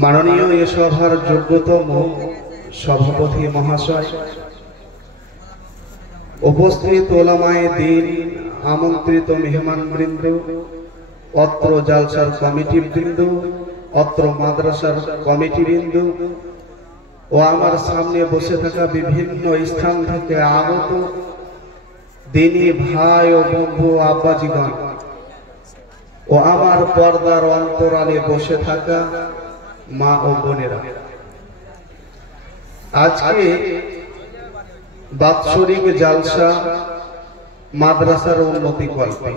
মাননীয় এ সভার যোগ্যতম সভাপতি মহাশয়, উপস্থিত ওলামায়ে দ্বীন, আমন্ত্রিত মেহমানবৃন্দ, অত্র জালসার কমিটিবৃন্দ, অত্র মাদ্রাসার কমিটিবৃন্দ ও আমার সামনে বসে থাকা বিভিন্ন স্থান থেকে আগত দিনী ভাই ও বন্ধু আব্বাজিগণ ও আমার পর্দার অন্তরালে বসে থাকা মা ও বোনেরা, আজকে বাৎসরিক জালসা মাদ্রাসার উন্নতি কল্পে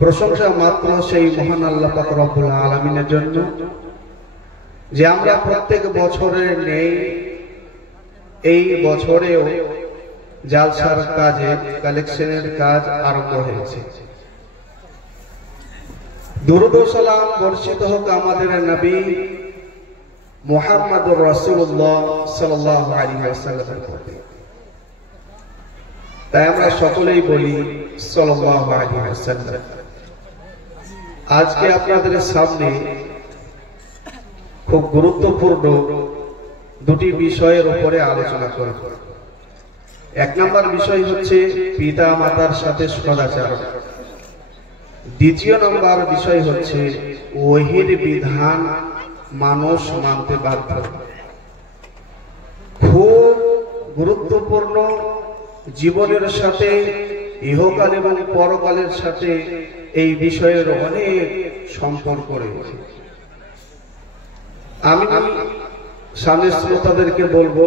প্রশংসা মাত্র সেই মহান আল্লাহ পাক রব্বুল আলামিনের জন্য যে আমরা প্রত্যেক বছরে নেই, এই বছরেও জালসার কাজে কালেকশনের কাজ আরম্ভ হয়েছে। দুরূদ ও সালাম বর্ষিত হোক আমাদের নবী মুহাম্মদুর রাসূলুল্লাহ সাল্লাল্লাহু আলাইহি ওয়াসাল্লামের প্রতি। তাই আমরা সকলেই বলি সাল্লাল্লাহু আলাইহি ওয়াসাল্লাম। আজকে আপনাদের সামনে খুব গুরুত্বপূর্ণ দুটি বিষয়ের উপরে আলোচনা করব। এক নম্বর বিষয় হচ্ছে পিতা মাতার সাথে সদাচরণ। দ্বিতীয় নম্বর বিষয় হচ্ছে ওহীর বিধান মানুষ মানতে বাধ্য। খুব গুরুত্বপূর্ণ, জীবনের সাথে, ইহকাল এবং পরকালের সাথে এই বিষয়ের অনেক সম্পর্ক রয়েছে। আমি সামনের শ্রোতাদেরকে বলবো,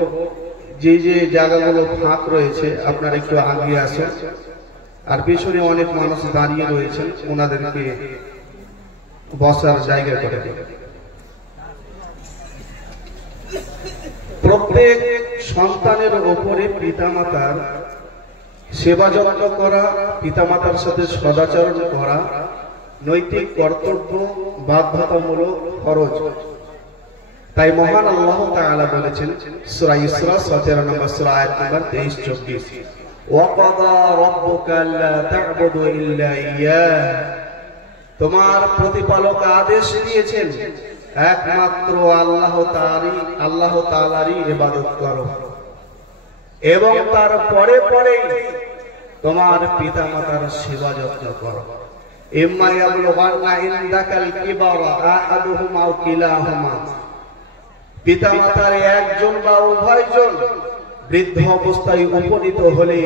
যে যে জায়গাগুলো ফাঁক রয়েছে আপনারা একটু আগে আসেন, আর পিছনে অনেক মানুষ দাঁড়িয়ে রয়েছেন, ওনাদেরকে বসার জায়গা করে দেন। প্রত্যেক সন্তানের ওপরে পিতামাতার সেবা যত্ন করা, পিতামাতার সাথে সদাচরণ করা নৈতিক কর্তব্য, বাধ্যতামূলক, ফরজ। তাই মহান আল্লাহ তাআলা বলেছেন সূরা ইসরা 17 নম্বর সূরা আয়াত নম্বর 23-24, ওয়াকাদা রাব্বুকা আল্লা তা'বুদু ইল্লা ইয়্যাহ, তোমার প্রতিপালক আদেশ দিয়েছেন একমাত্র আল্লাহ তাআলারই ইবাদত করো এবং তার পরে পরে তোমার পিতামাতার সেবা যত্ন করো। ইম্মা ইয়াবলুগান্না ইনদাকাল কিবারা আহাদুহুমা আও কিলাহুমা, পিতামাতার একজন বা উভয়জন বৃদ্ধ অবস্থায় উপনীত হলে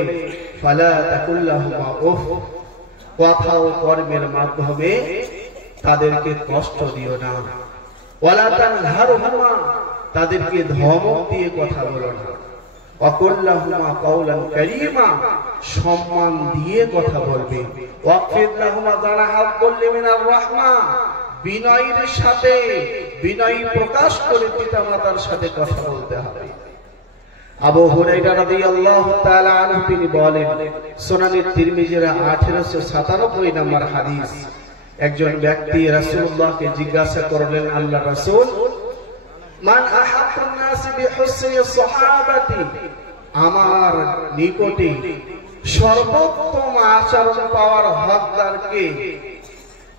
ফালা তাকুল্লাহুমা উফ, কথা ও কর্মের মাধ্যমে তাদেরকে কষ্ট দিও না। ওয়ালা তানহারহুমা, তাদেরকে ধমক দিয়ে কথা বলো না। ওয়াকুল্লাহুমা কাওলান কারীমা, সম্মান দিয়ে কথা বলবে। ওয়াকফির লাহুমা জানাহাল কুল্লি মিনার রাহমা, বিনয়ের সাথে, বিনয় প্রকাশ করে পিতামাতার সাথে কথা বলতে হবে। আবু হুরায়রা রাদিয়াল্লাহু তাআলা আনহু তিনি বলেন, সুনানে তিরমিজির 1897 নম্বর হাদিস, একজন ব্যক্তি রাসূলুল্লাহকে জিজ্ঞাসা করলেন, আল্লাহ রাসূল, মান আহাব্বুন নাস বিহুসনি সাহাবাতি, আমার নিকটে সর্বোত্তম আচরণ পাওয়ার হকদার কে?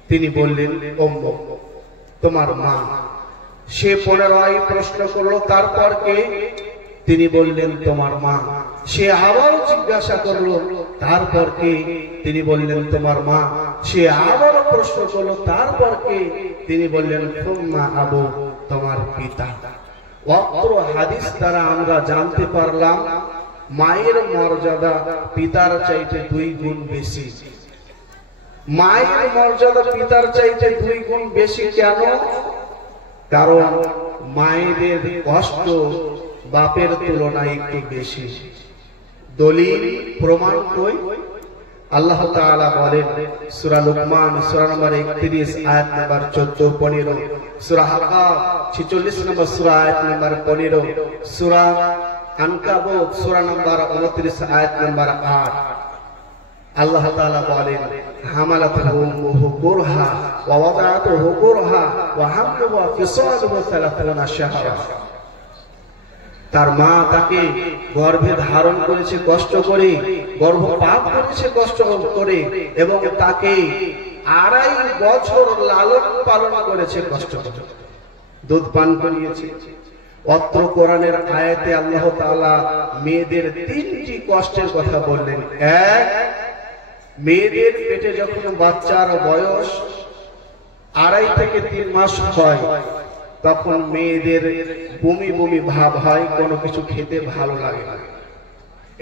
তিনি বললেন, উম্মুক, তোমার মা। সে পুনরায় প্রশ্ন করলো, তারপর কে? তিনি বললেন, তোমার মা। সে আবার জিজ্ঞাসা করলো, তারপর কে? তিনি বললেন, তোমার মা। সে আবার প্রশ্ন করলো, তারপর কে? তিনি বললেন, সুম্মা আবু, তোমার পিতা। অত্র হাদিস দ্বারা আমরা জানতে পারলাম মায়ের মর্যাদা পিতার চাইতে 2 গুণ বেশি। মায়ের মর্যাদা পিতার চাইতে 2 গুণ বেশি কেন? কারণ মায়েদের কষ্ট বাপের তুলনায় একটু বেশি। দলিল প্রমাণ কই? আল্লাহ তাআলা বলেন সূরা লুকমান সূরা নম্বর 31 আয়াত নম্বর 14-15, সূরা হাক্কাব 46 নম্বর সূরা আয়াত নম্বর 15, সূরা আনকাবুত সূরা নম্বর 29 আয়াত নম্বর 8। আল্লাহ তাআলা বলেন, হামালাতুহু উম্মুহু কুরহা ওয়া ওয়াদাআতুহু কুরহা ওয়া হামলুহু ওয়া ফিসালুহু 30 শাহরা, তার মা তাকে গর্ভে ধারণ করেছে কষ্ট করে, গর্ভপাত করেছে কষ্ট করে, এবং তাকে 2.5 বছর লালন পালন করেছে কষ্ট করে। দুধ পান করিয়েছে। অত্র কোরআনের আয়াতে আল্লাহ তাআলা মেয়েদের তিনটি কষ্টের কথা বললেন। এক, মেয়েদের পেটে যখন বাচ্চার বয়স 2.5 থেকে 3 মাস হয়, তখন মেয়েদের বমি বমি ভাব হয়, কোনো কিছু খেতে ভালো লাগে না।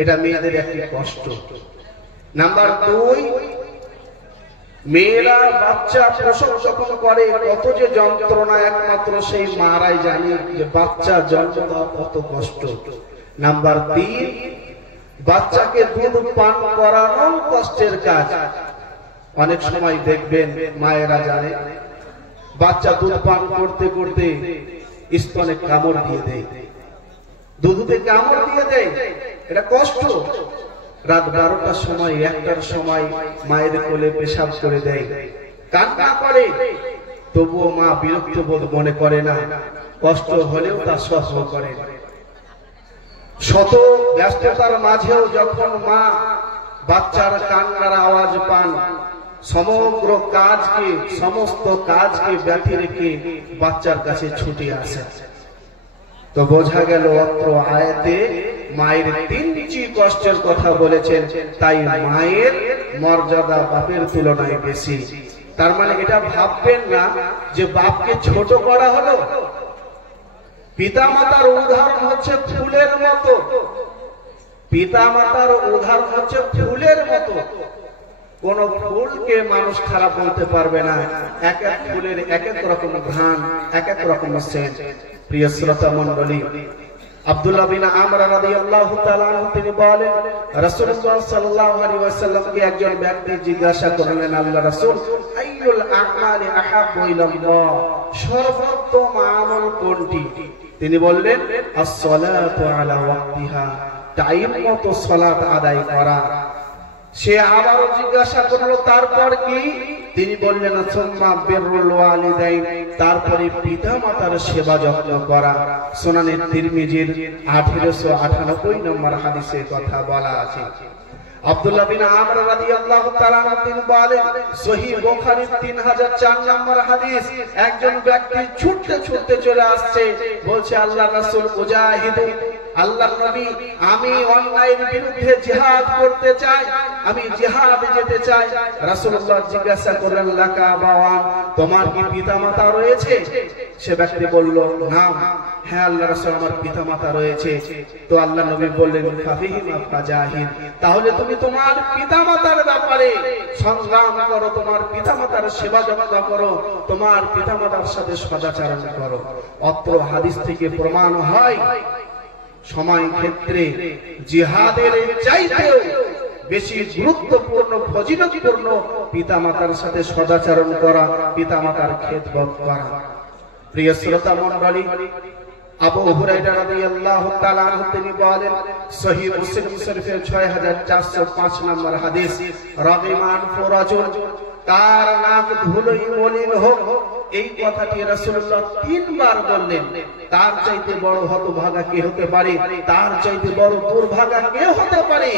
এটা মেয়েদের একটি কষ্ট। নাম্বার 2, মেয়েরা বাচ্চা প্রসব যখন করে কত যে যন্ত্রণা একমাত্র সেই মারাই জানে যে বাচ্চা জন্ম দেওয়া কত কষ্ট। নাম্বার 3, বাচ্চাকে দুধ পান করানো কষ্টের কাজ। অনেক সময় দেখবেন মায়েরা জানে বাচ্চা দুধ পান করতে করতে স্তনে কামড় দিয়ে দেয়, দুধে কামড় দিয়ে দেয়, এটা কষ্ট। রাত 12টার সময় 1টার সময় মায়ের কোলে পেশাব করে দেয়, কান্না করে, তবুও মা বিরক্ত বোধ মনে করে না, কষ্ট হলেও তা সহ্য করে। শত ব্যস্ততার মাঝেও যখন মা বাচ্চার কান্নার আওয়াজ পান, সমগ্র কাজকে সমস্ত কাজকে ব্যথি রেখে বাচ্চার কাছে ছুটে আসে। তো বোঝা গেল অত্র আয়াতে মায়ের তিনটি কষ্টের কথা বলেছেন, তাই মায়ের মর্যাদা বাপের তুলনায় বেশি। তার মানে এটা ভাববেন না যে বাপকে ছোট করা হলো। পিতামাতার উদাহরণ হচ্ছে ফুলের মতো, পিতামাতার উদাহরণ হচ্ছে ফুলের মতো। কোন ফুলকে মানুষ খারাপ বলতে পারবে না, এক এক ফুলের এক এক রকম ঘ্রাণ, এক এক রকম সেন্ট। প্রিয় শ্রোতা মণ্ডলী, আব্দুল্লাহ বিন আমর রাদিয়াল্লাহু তাআলা আনহু তিনি বলেন, রাসূলুল্লাহ সাল্লাল্লাহু আলাইহি ওয়াসাল্লামকে একজন ব্যক্তি জিজ্ঞাসা করলেন, আল্লাহ রাসূল, আইয়ুল আমালি আহাব্বু ইলাল্লাহ, সর্বোত্তম আমল কোনটি? তিনি বললেন, আস-সালাতু আলা ওয়াক্তিহা, টাইম মতো সালাত আদায় করা। সে আবারও জিজ্ঞাসা করলো, তারপর কি? তিনি বললেন, সুম্মা বিররুল ওয়ালিদাইন, তারপরে পিতামাতার সেবা যত্ন করা। সুনানে তিরমিজির 1898 নম্বর হাদিসে কথা বলা আছে। আব্দুল্লাহ বিন আমর রাদিয়াল্লাহু তাআলা তিনি বলেন, সহিহ বুখারীর 3004 নম্বর হাদিস, একজন ব্যক্তি ছুটতে ছুটতে চলে আসছে, বলছে, আল্লাহ রাসূল, মুজাহিদু, আল্লাহর নবী, আমি অন্যায়ের বিরুদ্ধে জিহাদ করতে চাই, আমি জিহাদে যেতে চাই। রাসূলুল্লাহ জিজ্ঞাসা করলেন, লাকা আবাওয়ান, তোমার কি পিতামাতা রয়েছে? সে ব্যক্তি বলল, না। হ্যাঁ আল্লাহ রাসূল, আমার পিতামাতা রয়েছে। তো আল্লাহ নবী বললেন, ফাফিহিমা ফাজাহিদ, তাহলে তুমি তোমার পিতামাতার ব্যাপারে সংগ্রাম করো, তোমার পিতামাতার সেবা যত্ন করো, তোমার পিতামাতার সাথে সদাচরণ করো। অত্র হাদিস থেকে প্রমাণ হয় সময় ক্ষেত্রে জিহাদের চাইতেও বেশি গুরুত্বপূর্ণ, ফজিলতপূর্ণ পিতামাতার সাথে সদাচরণ করা, পিতামাতার খেদমত করা। প্রিয় শ্রোতা মণ্ডলী, আবু হুরায়রা রাদিয়াল্লাহু তাআলা আনহু তিনি বলেন, সহিহ মুসলিম শরীফের 6405 নম্বর হাদিস, রাগিমান ফুরাজুল, তার নাক ধুলোই মলিন হোক, এই কথাটি রাসূলুল্লাহ 3 বার বললেন। তার চাইতে বড় হতভাগা কে হতে পারে? তার চাইতে বড় দুর্ভাগা কে হতে পারে?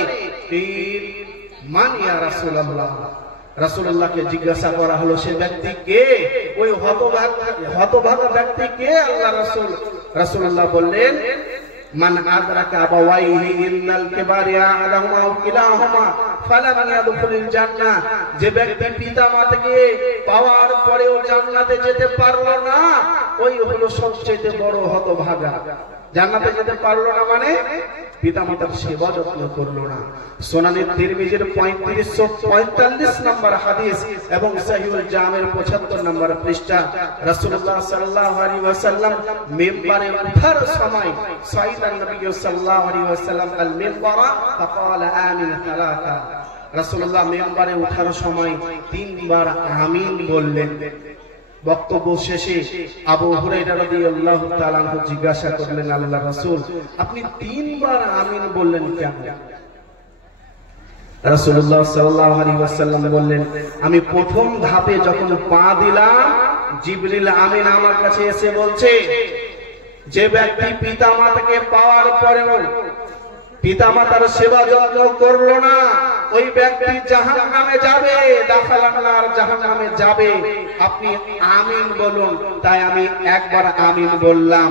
মান ইয়া রাসূলুল্লাহ, রাসূলুল্লাহকে জিজ্ঞাসা করা হলো, সে ব্যক্তি কে? ওই হতভাগা ব্যক্তি কে আল্লাহ রাসূল? রাসূলুল্লাহ বললেন, মান আদরাকা আবাওয়াইহি ইল্লাল কিবারি আহাদাহুমা আও কিলাহুমা ফালাম ইয়াদখুলুল জান্নাহ, যে ব্যক্তি পিতামাতাকে পাওয়ার পরেও জান্নাতে যেতে পারলো না, ওই হলো সবচেয়ে বড় হতভাগা। জান্নাতে যেতে পারলো না মানে পিতামাতার সেবা যত্ন করলো না। সুনানে তিরমিজির 3545 নম্বর হাদিস এবং সহিহুল জামির 75 নম্বর পৃষ্ঠা, রাসূলুল্লাহ সাল্লাল্লাহু আলাইহি ওয়াসাল্লাম মিম্বারে ওঠার সময় সাইদান নবী সাল্লাল্লাহু আলাইহি ওয়াসাল্লাম আল মিম্বারা ফাকালা আমিন সালাতা, রাসূলুল্লাহ মিম্বারে ওঠার সময় 3 বার আমিন বললেন। বক্তব্য শেষে আবু হুরায়রা রাদিয়াল্লাহু তাআলা আনহু জিজ্ঞাসা করলেন, আল্লাহ রাসূল, আপনি 3 বার আমিন বললেন কেন? রাসূলুল্লাহ সাল্লাল্লাহু আলাইহি ওয়াসাল্লাম বললেন, আমি প্রথম ধাপে যখন পা দিলাম, জিবরিল আমিন আমার কাছে এসে বলছে, যে ব্যক্তি পিতামাতাকে পাওয়ার পরেও পিতামাতার সেবা যত্ন করলো না, ওই ব্যক্তি জাহান্নামে যাবে, দাখালান নার, জাহান্নামে যাবে। আপনি আমিন বলুন। তাই আমি একবার আমিন বললাম।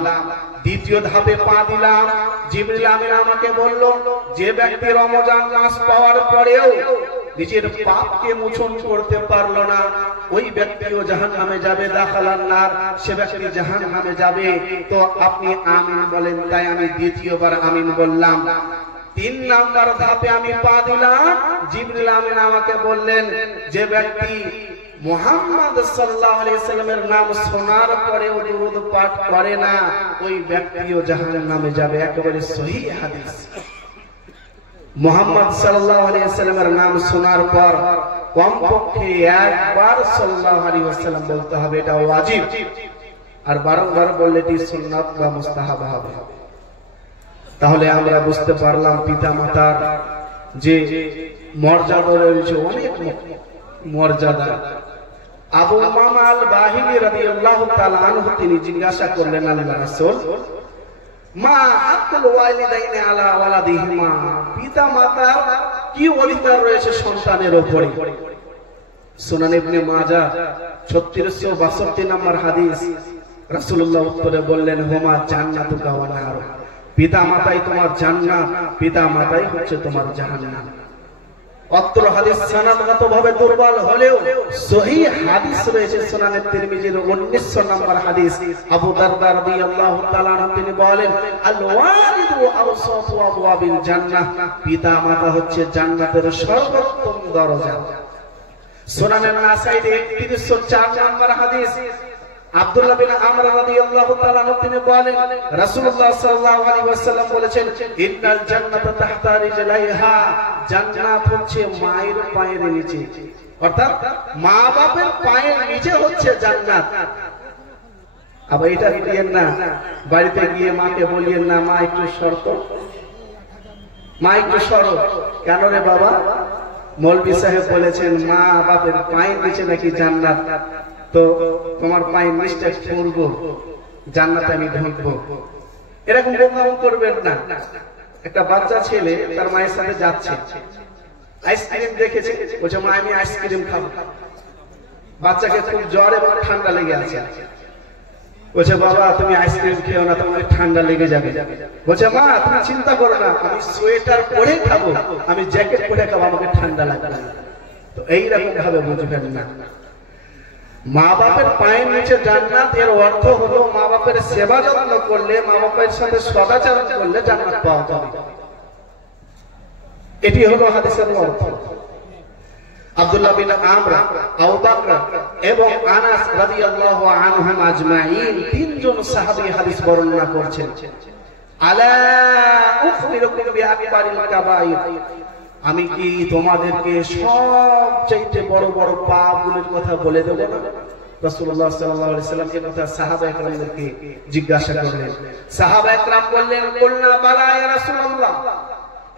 দ্বিতীয় ধাপে পা দিলাম। জিবরিল আমিন আমাকে বলল, যে ব্যক্তি রমজান মাস পাওয়ার পরেও নিজের পাপকে মোচন করতে পারলো না, ওই ব্যক্তিও জাহান্নামে যাবে, দাখালান নার, সে ব্যক্তি জাহান্নামে যাবে। তো আপনি আমিন বলেন। তাই আমি দ্বিতীয়বার আমিন বললাম। 3 নাম্বার ধাপে আমি পা দিলাম। জিবরিল আমিন আমাকে বললেন, যে ব্যক্তি মুহাম্মদ সাল্লাল্লাহু আলাইহি সাল্লামের নাম শোনার পরেও দুরূদ পাঠ করে না, ওই ব্যক্তিও জাহান্নামে যাবে। একেবারে সহিহ হাদিস। মুহাম্মদ সাল্লাল্লাহু আলাইহি সাল্লামের নাম শোনার পর কমপক্ষে একবার সাল্লাল্লাহু আলাইহি ওয়াসাল্লাম বলতে হবে, এটা ওয়াজিব। আর বারংবার বললে এটি সুন্নাত বা মুস্তাহাব হবে। তাহলে আমরা বুঝতে পারলাম পিতামাতার যে মর্যাদা রয়েছে, অনেক মর্যাদা। আবু উমামা আল বাহিলি রাদিয়াল্লাহু তাআলা আনহু তিনি জিজ্ঞাসা করলেন, আল্লাহর রাসূল, মা হাক্কুল ওয়ালিদাইনি আলা ওয়ালাদিহিমা, পিতামাতার কি অধিকার রয়েছে সন্তানের উপরে? সুনান ইবনে মাজাহ 3662 নম্বর হাদিস। রাসূলুল্লাহ উত্তরে বললেন, হুমা জান্নাতুকা ওয়া নার, পিতামাতাই তোমার জান্নাত, পিতামাতাই হচ্ছে তোমার জাহান্নাম। অত্র হাদিস সনদগতভাবে দুর্বল হলেও সহিহ হাদিস রয়েছে সুনানে তিরমিজির 1900 নম্বর হাদিস। আবু দারদা রাদিয়াল্লাহু তাআলা আনহু তিনি বলেন, আল ওয়ালিদু আওসাতু আবওয়াবিল জান্নাহ, পিতামাতা হচ্ছে জান্নাতের সর্বোত্তম দরজা। সুনানে নাসাঈর 3104 নম্বর হাদিস। আব্দুল্লাহ বিন আমর রাদিয়াল্লাহু তাআলা আনহু তিনি বলেন, রাসূলুল্লাহ সাল্লাল্লাহু আলাইহি ওয়াসাল্লাম বলেছেন, ইন্নাল জান্নাতা তাহতা রিজলাইহা, জান্নাত হচ্ছে মায়ের পায়ের নিচে, অর্থাৎ মা বাপের পায়ের নিচে হচ্ছে জান্নাত। আবার এটা দিয়েন না, বাড়িতে গিয়ে মাকে বলিয়েন না, মা একটু শর্ত, মা একটু সরো। কেন রে বাবা? মৌলভী সাহেব বলেছেন মা বাপের পায়ের নিচে নাকি জান্নাত, তো তোমার পায়ের নিচটা করবো, জান্নাতে আমি ঢুকবো। এরকম বোকামো করবেন না। একটা বাচ্চা ছেলে তার মায়ের সাথে যাচ্ছে, আইসক্রিম দেখেছে, বলছে মা আমি আইসক্রিম খাবো। বাচ্চাকে খুব জ্বর এবং ঠান্ডা লেগে আছে, বলছে বাবা তুমি আইসক্রিম খেও না, তোমার ঠান্ডা লেগে যাবে। বলছে মা তুমি চিন্তা করো না, আমি সোয়েটার পরে খাবো, আমি জ্যাকেট পরে খাবো, আমাকে ঠান্ডা লাগবে না। তো এইরকম ভাবে বুঝবেন না। মা বাপের পায়ের নিচে জান্নাত, এর অর্থ হলো মা বাপের সেবা যত্ন করলে, মা বাপের সাথে সদাচরণ করলে জান্নাত পাওয়া যাবে। এটি হলো হাদিসের অর্থ। আব্দুল্লাহ বিন আমর, আবু বকর এবং আনাস রাদিয়াল্লাহু আনহুম আজমাইন, তিনজন সাহাবী হাদিস বর্ণনা করছেন। আলা উখবিরুকুম বিআকবারিল কাবাইর, আমি কি তোমাদেরকে সবচেয়ে বড় বড় পাপগুলোর কথা বলে দেব না? রাসূলুল্লাহ সাল্লাল্লাহু আলাইহি ওয়াসাল্লাম এই কথা সাহাবা একরামদেরকে জিজ্ঞাসা করলেন। সাহাবা একরাম বললেন, কুলনা বালা ইয়া রাসূলুল্লাহ,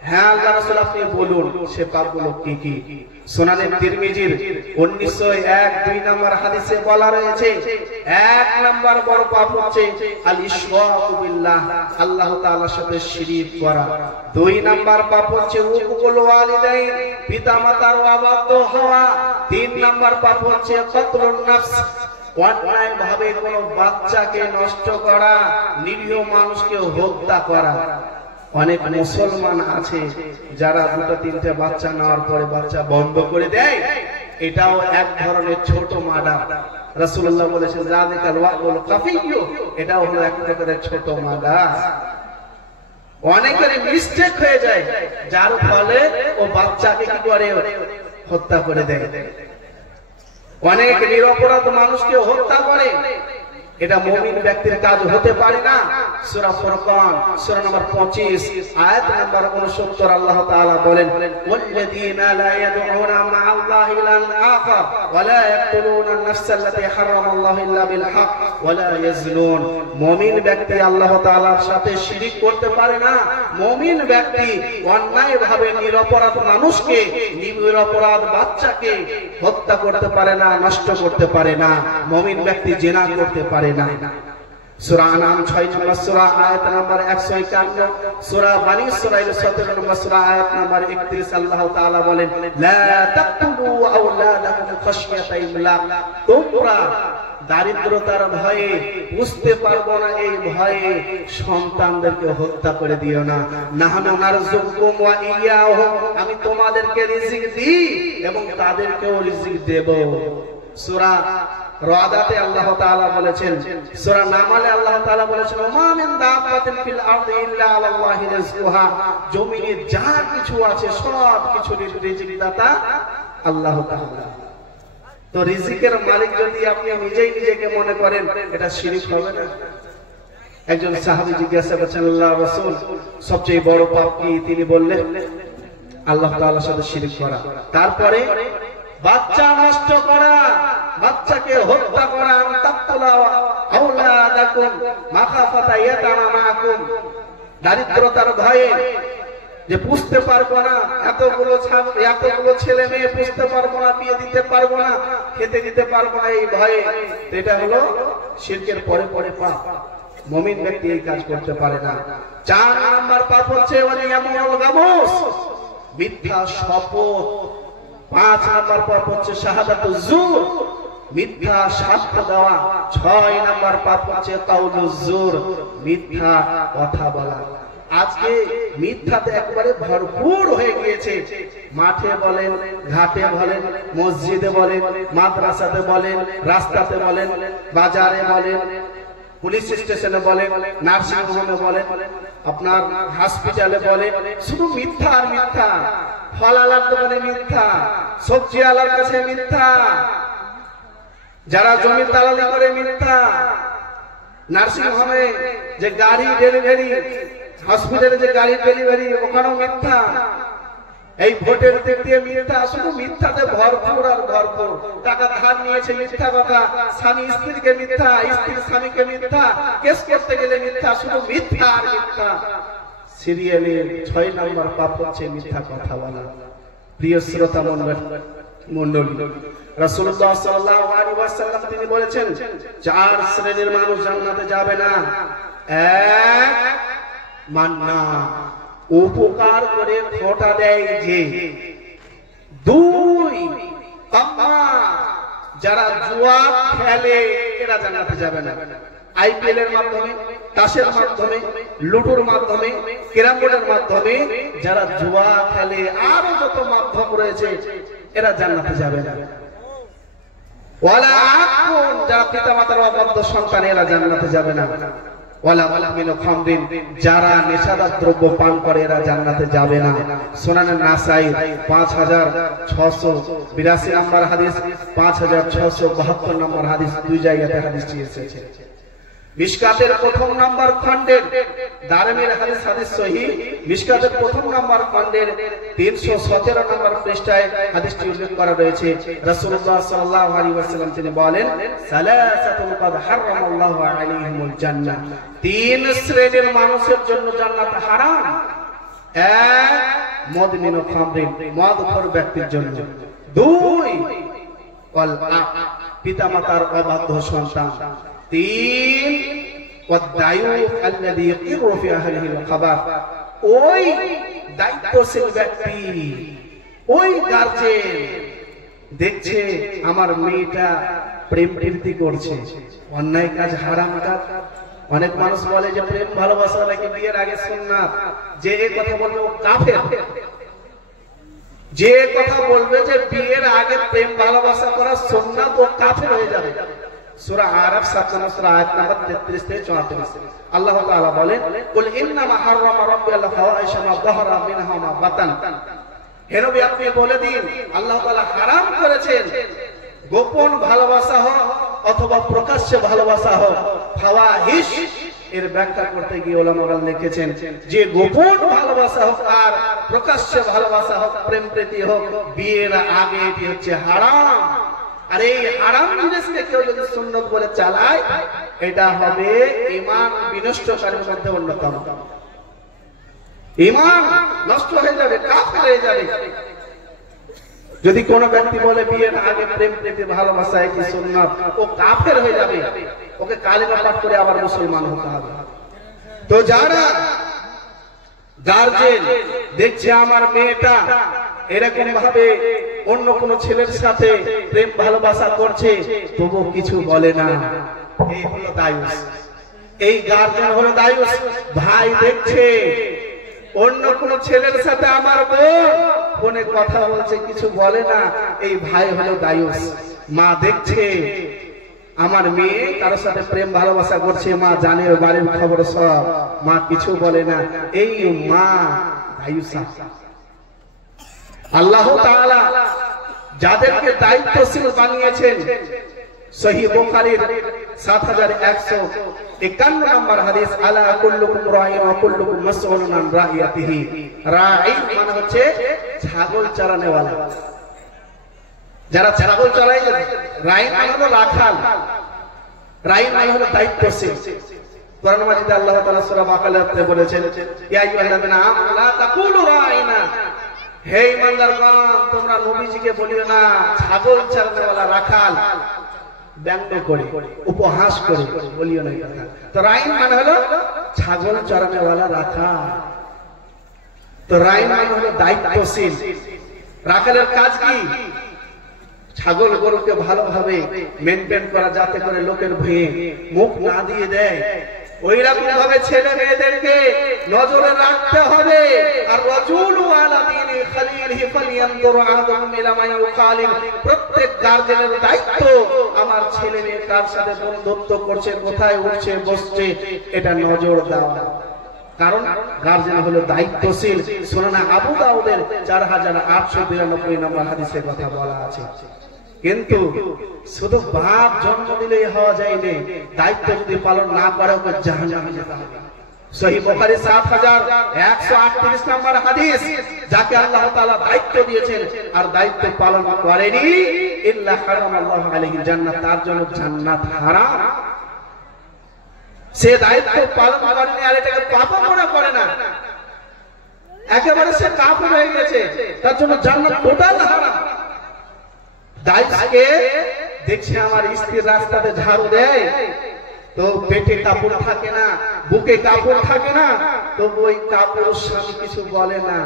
হ্যাঁ আল্লাহর রাসূল আপনি বলুন সে পাপগুলো কি কি। সুনানে তিরমিজির 1901-2 নম্বর হাদিসে বলা রয়েছে, 1 নম্বর বড় পাপ হচ্ছে আল ইশরাকু বিল্লাহ, আল্লাহ তাআলার সাথে শিরক করা। 2 নম্বর পাপ হচ্ছে উকুল ওয়ালিদাইন, পিতামাতার অবাধ্য হওয়া। 3 নম্বর পাপ হচ্ছে কতলুন নাফস, অন্যায় ভাবে কোনো বাচ্চাকে নষ্ট করা, নিরীহ মানুষকে হত্যা করা। অনেক মুসলমান আছে যারা 2-3টে বাচ্চা নেওয়ার পরে বাচ্চা বন্ধ করে দেয়, এটাও এক ধরনের ছোট মার্ডার। রাসূলুল্লাহ বলেছেন যালিকাল ওয়াকুল কাফিয়্যু, এটাও হলো এক প্রকারের ছোট মার্ডার। অনেকের মিস্টেক হয়ে যায়, যার ফলে ও বাচ্চাকে কি করে হত্যা করে দেয়। অনেক নিরপরাধ মানুষকে হত্যা করে, এটা মুমিন ব্যক্তির কাজ হতে পারে না। সূরা ফুরকান সূরা নম্বর 25 আয়াত নম্বর 69 আল্লাহ তাআলা বলেন, ওয়াল্লাযীনা লা ইয়াদউনা মা'আল্লাহি ইলাহান আখার ওয়া লা ইয়াকতুলুনা আন-নাফসা আল্লাতী হারামাল্লাহু ইল্লা বিল হক ওয়া লা ইয়াজনুন। মুমিন ব্যক্তি আল্লাহ তাআলার সাথে শিরক করতে পারে না। মুমিন ব্যক্তি অন্যায়ভাবে নিরপরাধ মানুষকে, নিরপরাধ বাচ্চাকে হত্যা করতে পারে না, নষ্ট করতে পারে না। মুমিন ব্যক্তি জিনা করতে পারে না। সূরা আনাম 6 নম্বর সূরা আয়াত নম্বর 151, সূরা বানী ইসরাঈল 17 নম্বর সূরা আয়াত নম্বর 31 আল্লাহ তাআলা বলেন, লা তাকতুলু আওলাদাকুম খাশিয়াতা ইমলাক, তোমরা দারিদ্রতার ভয়ে, বুঝতে পারবো না এই ভয়ে সন্তানদেরকে হত্যা করে দিও না। নাহনু নারযুকুকুম ওয়া ইয়াহুম, আমি তোমাদেরকে রিজিক দিই এবং তাদেরকেও রিজিক দেব। সূরা রাদাতে আল্লাহ তাআলা বলেছেন, সূরা নামলে আল্লাহ তাআলা বলেছেন, মা মিন দাব্বাতিন ফিল আরদি ইল্লা আলাল্লাহি রিজকুহা, জমিনে যা কিছু আছে সব কিছুর রিজিক দাতা আল্লাহ তাআলা। তো রিজিকের মালিক যদি আপনি নিজেই নিজেকে মনে করেন, এটা শিরক হবে না? একজন সাহাবী জিজ্ঞাসা করছেন, আল্লাহর রাসূল সবচেয়ে বড় পাপ কি? তিনি বললেন, আল্লাহ তাআলার সাথে শিরক করা। তারপরে বাচ্চা নষ্ট করা, বাচ্চাকে হত্যা করা, তাকতুলা আওলাদাকুম মাখাফাতা ইয়াতামা মাআকুম, দারিদ্রতার ভয়ে, যে বুঝতে পারবো না, এতগুলো ছেলে মেয়ে বুঝতে পারবো না, বিয়ে দিতে পারবো না, খেতে দিতে পারবো না, এই ভয়ে। এটা হলো শিরকের পরে পরে পাপ। মুমিন ব্যক্তি এই কাজ করতে পারে না। 4 নাম্বার পাপ হচ্ছে ওয়ালিয়ামুল গামুস, মিথ্যা শপথ। 5 নাম্বার পাপ হচ্ছে শাহাদাতুজ জুর, মিথ্যা সাক্ষ্য দেওয়া। 6 নাম্বার পাপ হচ্ছে কাউলুজ জুর, মিথ্যা কথা বলা। আজকে মিথ্যাতে একবারে ভরপুর হয়ে গিয়েছে। মাঠে বলেন, ঘাটে বলেন, মসজিদে বলেন, মাদ্রাসাতে বলেন, রাস্তাতে বলেন, বাজারে বলেন, পুলিশ স্টেশনে বলেন, নার্সিং হোমে বলেন, আপনার হসপিটালে বলেন, শুধু মিথ্যা আর মিথ্যা। ফল আলার দোকানে মিথ্যা, সবজি আলার কাছে মিথ্যা, যারা জমি দালালি করে মিথ্যা, নার্সিং হোমে যে গাড়ি ডেলিভারি, হসপিটালে যে গাড়ি ডেলিভারি, ওখানেও মিথ্যা। এই ভোটের দিক দিয়ে মিথ্যা, শুধু মিথ্যাতে ভরপুর আর ভরপুর। টাকা ধার নিয়েছে মিথ্যা কথা, স্বামী স্ত্রীকে মিথ্যা, স্ত্রী স্বামীকে মিথ্যা, কেস করতে গেলে মিথ্যা, শুধু মিথ্যা আর মিথ্যা। সিরিয়ালে 6 নম্বর পাপ হচ্ছে মিথ্যা কথা বলা। প্রিয় শ্রোতা মণ্ডলী, রাসূলুল্লাহ সাল্লাল্লাহু আলাইহি ওয়াসাল্লাম তিনি বলেছেন, 4 শ্রেণীর মানুষ জান্নাতে যাবে না। 1, মান্না, উপকার করে খোটা দেয় যে। 2, কাম্মা, যারা জুয়া খেলে, এরা জান্নাতে যাবে না। আইপিএল এর মাধ্যমে, তাসের মাধ্যমে, লুডোর মাধ্যমে, ক্যারাম বোর্ডের মাধ্যমে যারা জুয়া খেলে, আরো যত মাধ্যম রয়েছে, এরা জান্নাতে যাবে না। ওয়ালা আকুন, যারা পিতামাতার অবাধ্য সন্তান, এরা জান্নাতে যাবে না। ওয়ালা মিন খামরিন, যারা নেশাদার দ্রব্য পান করে, এরা জান্নাতে যাবে না। সুনানে নাসাই 5682 নম্বর হাদিস, 5672 নম্বর হাদিস, 2 জায়গাতে হাদিসটি এসেছে। মিশকাতের 1 নম্বর খণ্ডের, দারমির হাদিস, হাদিস সহিহ, মিশকাতের 1 নম্বর খণ্ডের 317 নম্বর পৃষ্ঠায় হাদিসটি উল্লেখ করা রয়েছে। রাসূলুল্লাহ সাল্লাল্লাহু আলাইহি ওয়াসাল্লাম তিনি বলেন, সালাসাতুন কাদ হারামাল্লাহু আলাইহিমুল জান্নাহ, 3 শ্রেণীর মানুষের জন্য জান্নাত হারাম। 1, মুদমিনু খামরিন, মদখোর ব্যক্তির জন্য। 2, ওয়াল আক, পিতামাতার অবাধ্য সন্তান। 3, ওয়াদায়ুফ আল্লাযী ইয়াকিরু ফি আহলিহিল খাবার, ওই দায়িত্বশীল ব্যক্তি, ওই গার্জেন দেখছে আমার মেয়েটা প্রেম প্রীতি করছে, অন্যায় কাজ, হারাম কাজ। অনেক মানুষ বলে যে প্রেম ভালোবাসা নাকি বিয়ের আগে সুন্নাত, যে এই কথা বলবে ও কাফের। যে কথা বলবে যে বিয়ের আগে প্রেম ভালোবাসা করা সুন্নাত, ও কাফের হয়ে যাবে। সূরা আরাফ 7 নম্বর আয়াত নাম্বার 33 থেকে 34 আল্লাহ তাআলা বলেন, কুল ইন্নামা হারামা রাব্বুল ফাওয়াহিশা মা যাহারা মিনহা মা বাতান, হে নবী আপনি বলে দিন, আল্লাহ তাআলা হারাম করেছেন গোপন ভালোবাসা হোক অথবা প্রকাশ্যে ভালোবাসা হোক। ফাওয়াহিশ এর ব্যাখ্যা করতে গিয়ে উলামাগণ লিখেছেন যে গোপন ভালোবাসা হোক আর প্রকাশ্যে ভালোবাসা হোক, প্রেম প্রীতি হোক, বিয়ের আগে এটি হচ্ছে হারাম। আর এই হারাম জিনিসকে কেউ যদি সুন্নত বলে চালায়, এটা হবে ঈমান বিনষ্টকারীর মধ্যে অন্যতম। ঈমান নষ্ট হয়ে যাবে, কাফের হয়ে যাবে। যদি কোন ব্যক্তি বলে বিয়ের আগে প্রেম প্রীতি ভালোবাসা কি সুন্নাত, ও কাফের হয়ে যাবে। ওকে কালিমা পাঠ করে আবার মুসলমান হতে হবে। তো যারা গার্জেন দেখছে আমার মেয়েটা এরকম ভাবে অন্য কোন ছেলের সাথে প্রেম ভালোবাসা করছে, তবু কিছু বলে না, এই হলো দায়ুস। এই গার্জেন হলো দায়ুস। ভাই দেখছে অন্য কোন ছেলের সাথে আমার বোন ফোনে কথা বলছে, কিছু বলে না, এই ভাই হলো দায়ুস। মা দেখছে আমার মেয়ে কারোর সাথে প্রেম ভালোবাসা করছে, মা জানে বাড়ির খবর সব, মা কিছু বলে না, এই মা দায়ুসা। আল্লাহ তাআলা যাদেরকে দায়িত্বশীল বানিয়েছেন, সহিহ বুখারীর 7151 নম্বর হাদিস, আলা কুল্লুকুম রাঈন ওয়া কুল্লুকুম মাসউলুন আন রাইয়াতিহি। রাঈ মানে হচ্ছে ছাগল চরানেওয়ালা, যারা ছাগল চড়ায়। রাঈ মানে হলো রাখাল, রাঈ মানে হলো দায়িত্বশীল। কোরআন মাজিদে আল্লাহ তাআলা সূরা বাকারাতে বলেছেন, ইয়া আইয়ুহাল্লাযিনা আমানু লা তাকুলু রাঈনা, হে ঈমানদারগণ তোমরা নবীজিকে বলিও না ছাগল চরানেওয়ালা রাখাল, ব্যঙ্গ করে উপহাস করে বলিও না কথা। তো রাঈ মানে হলো ছাগল চরানেওয়ালা রাখাল। তো রাঈ মানে হলো দায়িত্বশীল। রাখালের কাজ কি? ছাগল গরুকে ভালোভাবে মেনটেন করা, যাতে করে লোকের ভয়ে মুখ না দিয়ে দেয়। ওই রকম ভাবে ছেলে মেয়েদেরকে নজরে রাখতে হবে। আর রাজুলু আলা দীনি খালিলিহি ফালইয়ানজুর আহাদুকুম ইলা মান ইউখালিল। প্রত্যেক গার্জেনের দায়িত্ব আমার ছেলে মেয়ে কার সাথে বন্ধুত্ব করছে, কোথায় উঠছে বসছে, এটা নজর দেওয়া। কারণ গার্জেন হলো দায়িত্বশীল। সুনান আবু দাউদের 4892 নম্বর হাদিসে কথা বলা আছে। কিন্তু শুধু বাপ জন্ম দিলেই হওয়া যায় না, দায়িত্ব যদি পালন না করে ওকে জাহান্নামে যেতে হবে। সহিহ বুখারী 7138 নম্বর হাদিস, যাকে আল্লাহ তাআলা দায়িত্ব দিয়েছেন আর দায়িত্ব পালন করেনি, ইল্লা হারামাল্লাহু আলাইহি জান্নাত, তার জন্য জান্নাত হারাম। সে দায়িত্ব পালন করেনি আর এটাকে পাপও মনে করে না, একেবারে সে কাফের হয়ে গেছে, তার জন্য জান্নাত টোটাল হারাম। দায়িত্বকে দেখছে আমার স্ত্রীর রাস্তাতে ঝাড়ু দেয়, তো পেটে কাপড় থাকে না, বুকে কাপড় থাকে না, তো ওই কাপড় স্বামী কিছু বলে না,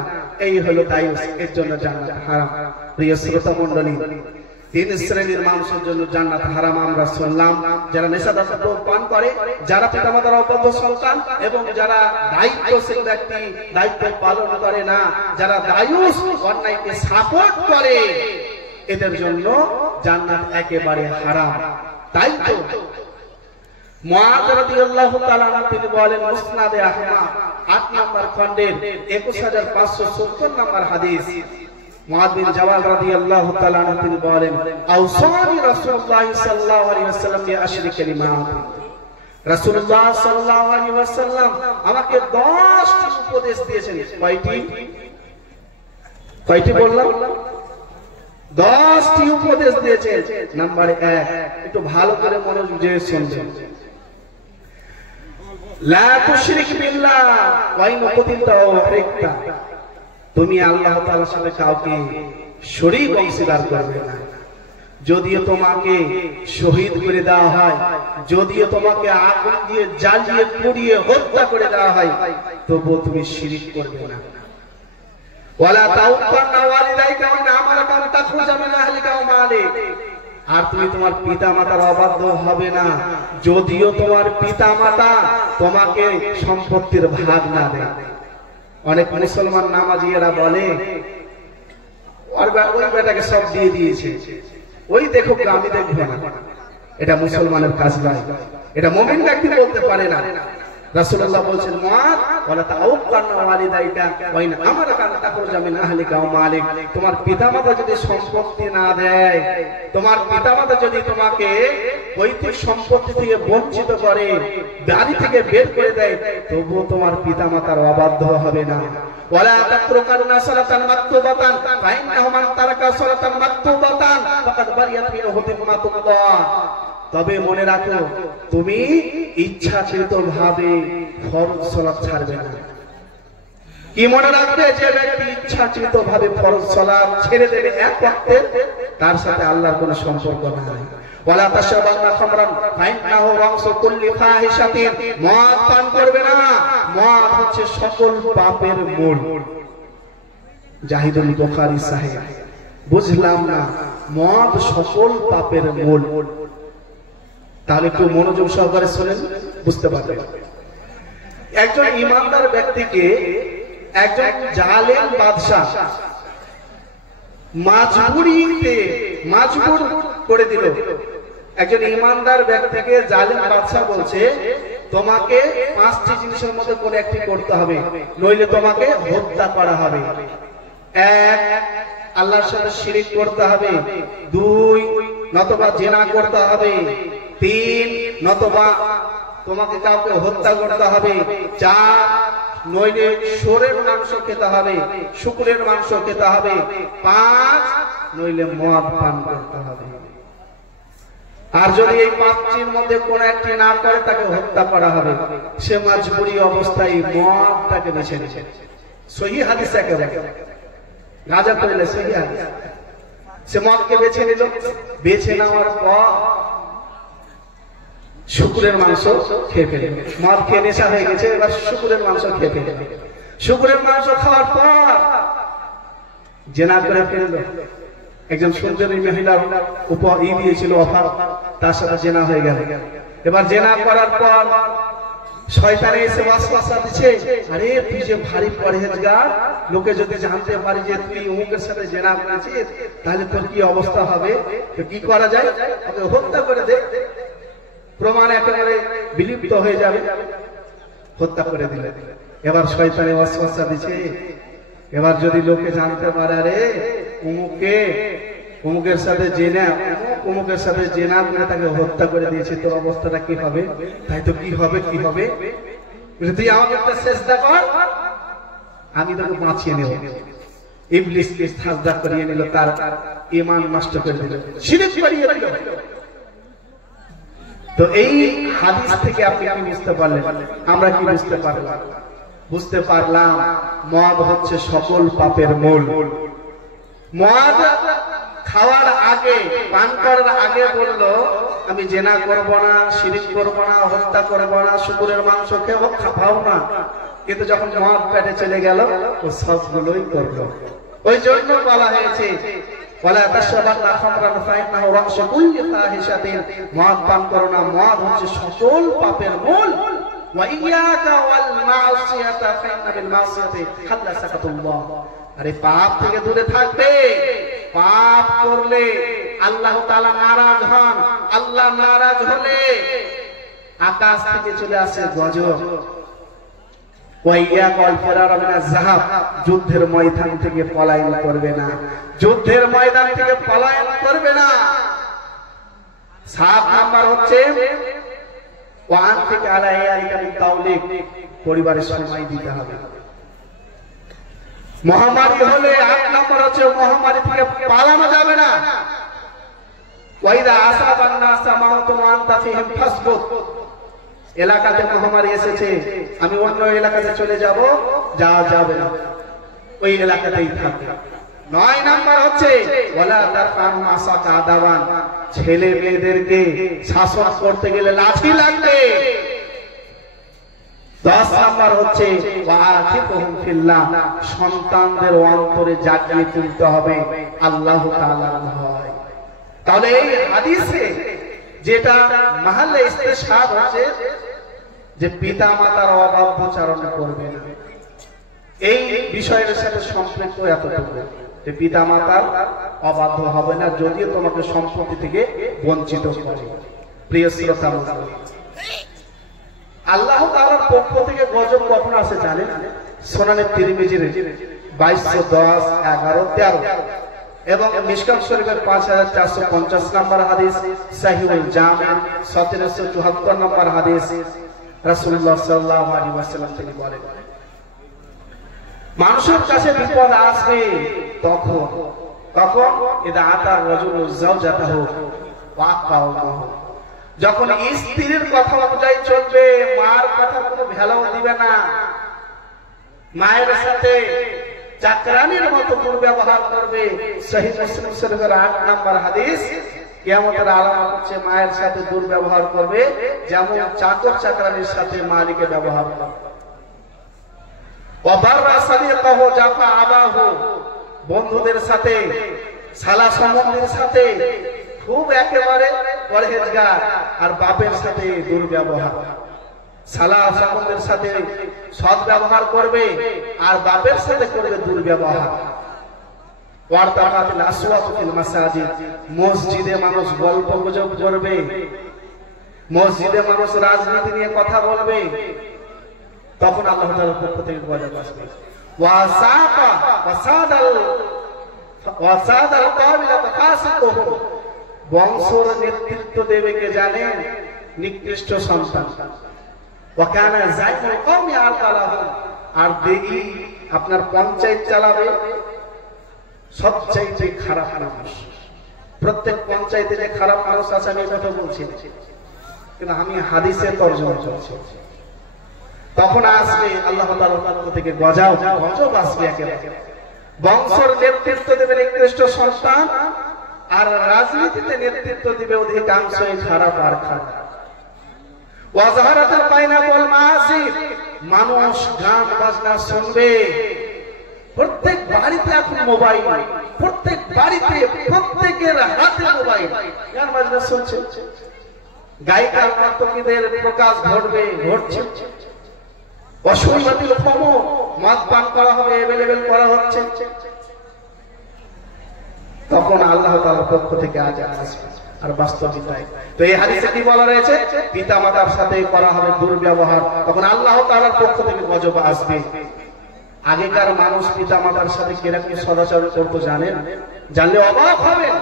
এই হলো দায়ুস, এর জন্য জান্নাত হারাম। প্রিয় শ্রোতা মণ্ডলী, 3 শ্রেণীর মানুষের জন্য জান্নাত হারাম আমরা শুনলাম। যারা নেশাদ্রব্য পান করে, যারা পিতামাতার অবাধ্য সন্তান, এবং যারা দায়িত্বশীল ব্যক্তি দায়িত্ব পালন করে না, যারা দায়ুস অন্যায়কে সাপোর্ট করে, এদের জন্য জান্নাত একেবারে হারাম। তাই তো মুআয রাদিয়াল্লাহু তাআলা তিনি বলেন, মুসনাদে আহমদ 8 নম্বর খণ্ডের 21570 নম্বর হাদিস, মুআয বিন জাবাল রাদিয়াল্লাহু তাআলা তিনি বলেন, আওসানি রাসূলুল্লাহ সাল্লাল্লাহু আলাইহি ওয়াসাল্লাম বি আশরি কালিমাত। রাসূলুল্লাহ সাল্লাল্লাহু আলাইহি ওয়াসাল্লাম আমাকে 10টি উপদেশ দিয়েছেন। কয়টি বললাম? 10টি উপদেশ দিয়েছে। নাম্বার 1, একটু ভালো করে মনোযোগ দিয়ে শুনবেন, লা তুশরিক বিল্লাহ ওয়া ইন কুতিলতা ওয়া উহরিকতা। তুমি আল্লাহ তাআলার সাথে কাউকে শরীক অংশীদার করবে না। যদিও তোমাকে শহীদ করে দেওয়া হয়, যদিও তোমাকে আগুন দিয়ে জ্বালিয়ে পুড়িয়ে হত্যা করে দেওয়া হয়, তবুও তুমি শিরক করবে না। ওয়ালা তাউকান্না ওয়ালিদাইকা ইন আমারাকা আন তাখরুজা মিন আহলিকা ওয়া মালিক। আর তুমি তোমার পিতামাতার অবাধ্য হবে না, যদিও তোমার পিতামাতা তোমাকে সম্পত্তির ভাগ না দেয়। অনেক মুসলমান নামাজিরা বলে, ওই বেটাকে সব দিয়ে দিয়েছে, ওই দেখো আমি দেখবো না। এটা মুসলমানের কাজ নয়, এটা মুমিন ব্যক্তি বলতে পারে না। রাসূলুল্লাহ বলেছেন, মুআয ওয়ালা তাউকান্না ওয়ালিদাইকা ওয়া ইন আমারাকা আন তাখরুজা মিন আহলিকা ওয়া মালিক। তোমার পিতামাতা যদি সম্পত্তি না দেয়, তোমার পিতামাতা যদি তোমাকে পৈতৃক সম্পত্তি থেকে বঞ্চিত করে, বাড়ি থেকে বের করে দেয়, তবুও তোমার পিতামাতার অবাধ্য হবে না। ওয়ালা তাতরুকান্না সালাতান মাকতুবাতান ফাইন্নাহু মান তারাকা সালাতান মাকতুবাতান ফাকাদ বারিয়াত মিনহু দিমাতুল্লাহ। তবে মনে রাখো, তুমি ইচ্ছাকৃত ভাবে ফরজ সালাত ছাড়বে না। কি মনে রাখবে, যে ব্যক্তি ইচ্ছাকৃত ভাবে ফরজ সালাত ছেড়ে দেবে এক ওয়াক্তে, তার সাথে আল্লাহর কোনো সম্পর্ক নাই। ওয়ালা তাশরাবান্না খামরান ফাইন্নাহু রাসু কুল্লি ফাহিশাতিন, মদ পান করবে না, মদ হচ্ছে সকল পাপের মূল। জাহিদুল বুখারী সাহেব, বুঝলাম না, মদ সকল পাপের মূল। তাহলে একটু মনোযোগ সহকারে শুনেন, বুঝতে পারবেন। একজন ইমানদার ব্যক্তিকে একজন জালেম বাদশা মাজবুর করে দিল। একজন ইমানদার ব্যক্তিকে জালেম বাদশা বলছে, তোমাকে 5টি জিনিসের মধ্যে কোন একটি করতে হবে, নইলে তোমাকে হত্যা করা হবে। 1, আল্লাহর সাথে শিরিক করতে হবে। 2, নতবা জিনা করতে হবে। 3, নতবা তোমাকে কাউকে হত্যা করতে হবে। 4, নইলে শুয়োরের মাংস খেতে হবে, শুকরের মাংস খেতে হবে। 5, নইলে মদ পান করতে হবে। আর যদি এই 5টির মধ্যে কোন একটি না করে, তাকে হত্যা করা হবে। সে মাজবুরি অবস্থায় মদ তাকে বেছে নিয়েছে। সহিহ হাদিস, একেবারে গাজা করলে সহিহ হাদিস। সে মদকে বেছে নিল, বেছে নেওয়ার পর শুকরের মাংস খেয়ে ফেলে। মদ খেয়ে নেশা হয়ে গেছে, এবার শুকরের মাংস খেয়ে ফেলে। শুকরের মাংস খাওয়ার পর জেনা করে ফেলল। একজন সুন্দরী মহিলার উপর দিয়েছিল অফার, তার সাথে জেনা হয়ে গেল। এবার জেনা করার পর শয়তানে এসে ওয়াসওয়াসা দিচ্ছে, আরে তুই যে ভারী পরহেজগার, লোকে যদি জানতে পারে যে তুই অমুকের সাথে জেনা করেছিস, তাহলে তোর কি অবস্থা হবে। তো কি করা যায়, ওকে হত্যা করে দে, প্রমাণ একেবারে বিলুপ্ত হয়ে যাবে। হত্যা করে দিলে। এবার শয়তানে ওয়াসওয়াসা দিচ্ছে, এবার যদি লোকে জানতে পারে, আরে অমুকের সাথে জেনা করে তাকে হত্যা করে দিয়েছে, তোর অবস্থাটা কি হবে। তাই তো কি হবে তুই আমাকে একটা চেষ্টা কর, আমি তোকে বাঁচিয়ে নেব। ইবলিসকে সাজদা করিয়ে নিল, তার ঈমান নষ্ট করে দিল, শিরক করিয়ে দিল। তো এই হাদিস থেকে আপনি কি বুঝতে পারলেন, আমরা কি বুঝতে পারলাম? বুঝতে পারলাম মদ হচ্ছে সকল পাপের মূল। মদ খাওয়ার আগে, পান করার আগে বললো, আমি জেনা করব না, শিরিক করব না, হত্যা করব না, শুকুরের মাংস খেয়ে খাও না। কিন্তু যখন মদ পেটে চলে গেল, ও সবগুলোই করলো। ওই জন্য বলা হয়েছে, মদ পান করো না, মদ হচ্ছে সকল পাপের মূল। আরে পাপ থেকে দূরে থাকবে। পাপ করলে আল্লাহ তাআলা নারাজ হন। আল্লাহ নারাজ হলে আকাশ থেকে চলে আসে গজব। যুদ্ধের ময়দান থেকে পলায়ন করবে না, যুদ্ধের ময়দান থেকে পলায়ন করবে না। 7 নাম্বার হচ্ছে পরিবারের সময় দিতে হবে। মহামারী হলে 8 নম্বর হচ্ছে মহামারী থেকে পালানো যাবে না। এলাকাতে মহামারী এসেছে, আমি অন্য এলাকাতে চলে যাব, যাওয়া যাবে না, ওই এলাকাতেই থাকবে। 9 নাম্বার হচ্ছে ছেলে মেয়েদেরকে শাসন করতে গেলে লাঠি লাগবে। 10 নাম্বার হচ্ছে সন্তানদের অন্তরে জাগিয়ে তুলতে হবে আল্লাহ তাআলার ভয়। তাহলে এই হাদিসে যেটা মাহাল্লে ইস্তেশহাদ হচ্ছে যে পিতা মাতার অবাধ্যচারণ করবে না, এই বিষয়ের সাথে সম্পৃক্ত এতটুকু যে পিতা মাতার অবাধ্য হবে না, যদিও তোমাকে সম্পত্তি থেকে বঞ্চিত করে। প্রিয় শ্রোতা মণ্ডলী, আল্লাহ তাআলার পক্ষ থেকে গজব কখন আসে জানেন? সুনানে তিরমিজির 2210, 11, 13 এবং মিশকাত শরীফের 5450 নম্বর হাদিস, সহিহুল জামি 1774 নম্বর হাদিস। রাসূলুল্লাহ সাল্লাল্লাহু আলাইহি ওয়াসাল্লাম তিনি বলেন, মানুষের কাছে বিপদ আসবে তখন ইদা আতা রাজুলু যাওজাতাহু ওয়া কাওমাহু, যখন স্ত্রীর কথা অনুযায়ী চলবে, মার কথা কোনো ভ্যালু দিবে না, মায়ের সাথে চাকরানির মতো দুর্ব্যবহার করবে। সহিহ মুসলিম শরীফের 8 নম্বর হাদিস, কিয়ামতের আলামত হচ্ছে মায়ের সাথে দুর্ব্যবহার করবে যেমন চাকর চাকরানির সাথে মালিকে ব্যবহার করে। ওয়াবাররা সাদিকাহু জাফা আবাহু, বন্ধুদের সাথে শালা সম্বন্ধের সাথে খুব একেবারে পরহেজগার, আর বাপের সাথে দুর্ব্যবহার। শালা সম্বন্ধের সাথে সৎ ব্যবহার করবে আর বাপের সাথে করবে দুর্ব্যবহার। ওয়ারতাফাতিল আসওয়াতু ফিল মাসাজিদ, মসজিদে মানুষ গল্প গুজব করবে, মসজিদে মানুষ রাজনীতি নিয়ে কথা বলবে, তখন আল্লাহ তাআলার পক্ষ থেকে গজব আসবে। ওয়াসাফা ওয়াসাদাল কাবিলাত ফাসিকুহু, বংশের নেতৃত্ব দেবে কে জানেন? নিকৃষ্ট সন্তান। ওয়াকানা যাইমুল কওমি আলকালাহু, আর দেই আপনার পঞ্চায়েত চালাবে সবচাইতে খারাপ মানুষ। প্রত্যেক পঞ্চায়েতে যে খারাপ মানুষ আছে আমি কথা বলছি, কিন্তু আমি হাদিসের তরজমা করছি। তখন আসবে আল্লাহ তাআলার পক্ষ থেকে গজব আসবে একেবারে। বংশের নেতৃত্ব দেবে নিকৃষ্ট সন্তান, আর রাজনীতিতে নেতৃত্ব দিবে অধিকাংশই খারাপ আর খারাপ। ওয়াজহারাতুল বাইনা ওয়াল মাআসি, মানুষ গান বাজনা শুনবে। প্রত্যেক বাড়িতে এখন মোবাইল, প্রত্যেক বাড়িতে প্রত্যেকের হাতে মোবাইল, গান বাজনা শুনছে। গায়িকা নর্তকীদের প্রকাশ ঘটছে। অসুবিধাতিল খমর, মদ পান করা হবে, এভেলেবেল করা হচ্ছে। তখন আল্লাহ তাআলার পক্ষ থেকে আযাব আসবে। আর বাস্তবিকতায় তো এই হাদিসে কি বলা রয়েছে? পিতা মাতার সাথে করা হবে দুর্ব্যবহার, তখন আল্লাহ তাআলার পক্ষ থেকে গজব আসবে। আগেকার মানুষ পিতা মাতার সাথে কিরকম সদাচরণ করতো জানেন? জানলে অবাক হবেন।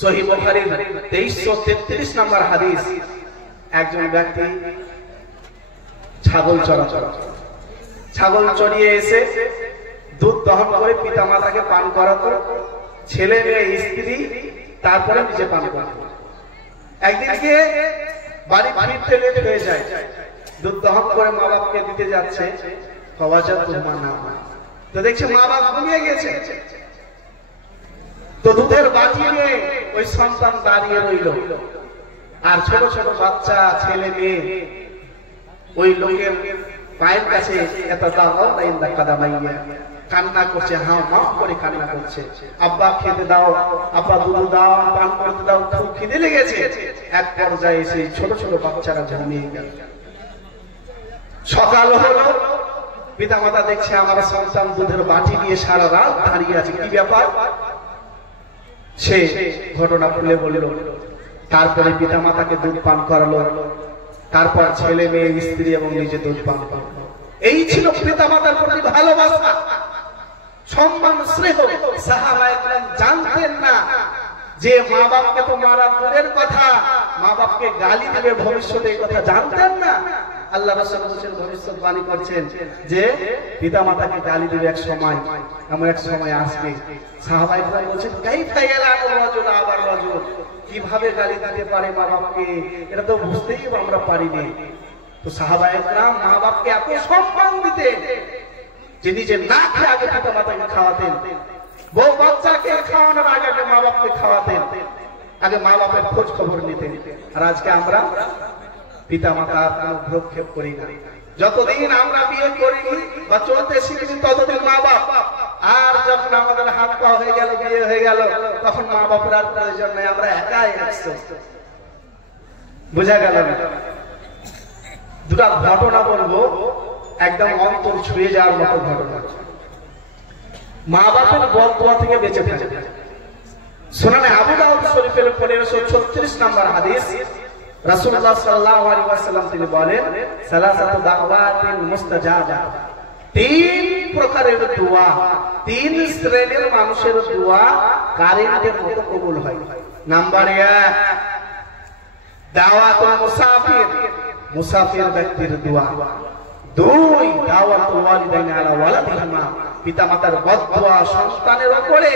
সহিহ বুখারীর 2333 নম্বর হাদিস, একজন ব্যক্তি ছাগল চড়িয়ে এসে দুধ দহন করে পিতা মাতাকে পান করাতো, ছেলে মেয়ে স্ত্রী, তারপরে নিজে পান করতো। একদিনকে বাড়ি ফিরতে লেট হয়ে যায়, দুধ দহন করে মা বাপকে দিতে যাচ্ছে, তো দেখছে মা বাপ ঘুমিয়ে গেছে। তো দুধের বাটি নিয়ে ওই সন্তান দাঁড়িয়ে রইল, আর ছোট ছোট বাচ্চা ছেলে মেয়ে ওই লোকের পায়ের কাছে কান্না করছে, হাঁ মাফ করে কান্না করছে। আব্বা খেতে দাও, আব্বা দুধ দাও, পান করতে দাও, খুব খিদে লেগেছে। এক পর্যায়ে এসে ছোট ছোট বাচ্চারা ঘুমিয়ে গেল। সকাল হলো, পিতা মাতা দেখছে আমার সন্তান দুধের বাটি নিয়ে সারা রাত দাঁড়িয়ে আছে, কি ব্যাপার? সে ঘটনা খুলে বলল। তারপরে পিতা মাতাকে দুধ পান করালো, তারপর ছেলে মেয়ে স্ত্রী এবং নিজে দুধ পান করলো। এই ছিল পিতা মাতার প্রতি ভালোবাসা, সম্মান, স্নেহ। সাহাবায়ে কেরাম জানতেন না যে মা বাপকে তো মারা দূরের কথা, মা বাপকে গালি দেবে ভবিষ্যতে, এই কথা জানতেন না। আল্লাহ রাসূল ভবিষ্যৎবাণী করছেন যে পিতা মাতাকে গালি দেবে এক সময়, এমন এক সময় আসবে। সাহাবায়ে কেরাম বলছেন, কাইফা ইয়ালানু রাজুল আবার রাজুল, কিভাবে গালি দিতে পারে মা বাপকে, এটা তো বুঝতেই আমরা পারিনি। তো সাহাবায়ে কেরাম মা বাপকে এত সম্মান দিতেন যে নিজে না খেয়ে আগে পিতা মাতাকে খাওয়াতেন, বউ বাচ্চাকে খাওয়ানোর আগে মা বাপকে খাওয়াতেন, আগে মা বাপের খোঁজ খবর নিতেন। আর আজকে আমরা পিতা মাতার ভ্রক্ষেপ করি না। যতদিন আমরা বিয়ে করিনি বা চলতে শিখিনি ততদিন মা বাপ, আর যখন আমাদের হাত পা হয়ে গেল, বিয়ে হয়ে গেল, তখন মা বাপের আর প্রয়োজন নেই, আমরা একাই একশো। বোঝা গেল? দুটা ঘটনা বলবো, একদম অন্তর ছুঁয়ে যাওয়ার মতো ঘটনা। মা বাপের বদদোয়া থেকে বেঁচে থাকে। সুনানে আবু দাউদ শরীফের 1536 নম্বর হাদিস, রাসূলুল্লাহ সাল্লাল্লাহু আলাইহি ওয়াসাল্লাম তিনি বলেন, সালাসাতু দাওয়াতিন মুস্তাজাবা, তিন প্রকারের দোয়া, তিন শ্রেণীর মানুষের দোয়া কারেন্টের মতো কবুল হয়। নাম্বার 1, দাওয়াতুল মুসাফির, মুসাফির ব্যক্তির দোয়া। 2, দাওয়াতুল ওয়ালিদাইন আলা ওয়ালাদিহিমা, পিতা মাতার বদদোয়া সন্তানের উপরে।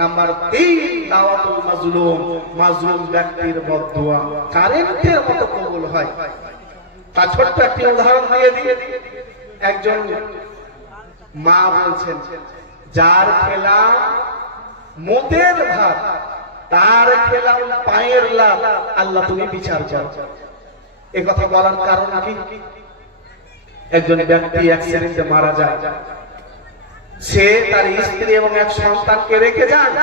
নাম্বার 3, দাওয়াতুল মাজলুম, মাজলুম ব্যক্তির বদদোয়া কারেন্টের মতো কবুল হয়। তার ছোট্ট একটি উদাহরণ দিয়ে দিই। একজন মা বলছেন, যার খেলাম মুতের ভাত, তার খেলাম পায়ের লাভ, আল্লাহ তুমি বিচার করো। এ কথা বলার কারণ কি? একজন ব্যক্তি অ্যাক্সিডেন্টে মারা যায়, সে তার স্ত্রী এবং এক সন্তানকে রেখে যান।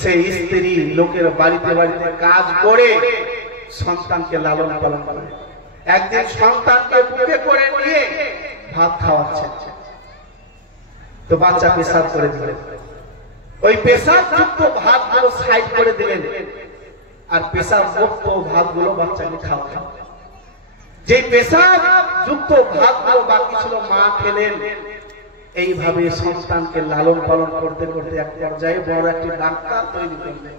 সেই স্ত্রী লোকের বাড়িতে বাড়িতে কাজ করে সন্তানকে লালন পালন করে। একদিন সন্তানকে বুকে করে নিয়ে ভাত খাওয়াচ্ছে, তো বাচ্চা পেশাব করে দিলেন। ওই পেশাব যুক্ত ভাতগুলো সাইড করে দিলেন, আর পেশাব মুক্ত ভাতগুলো বাচ্চাকে খাওয়া। যে পেশাব যুক্ত ভাতগুলো বাকি ছিল মা খেলেন। এইভাবে সন্তানকে লালন পালন করতে করতে এক পর্যায়ে বড় একটি ডাক্তার তৈরি করলেন,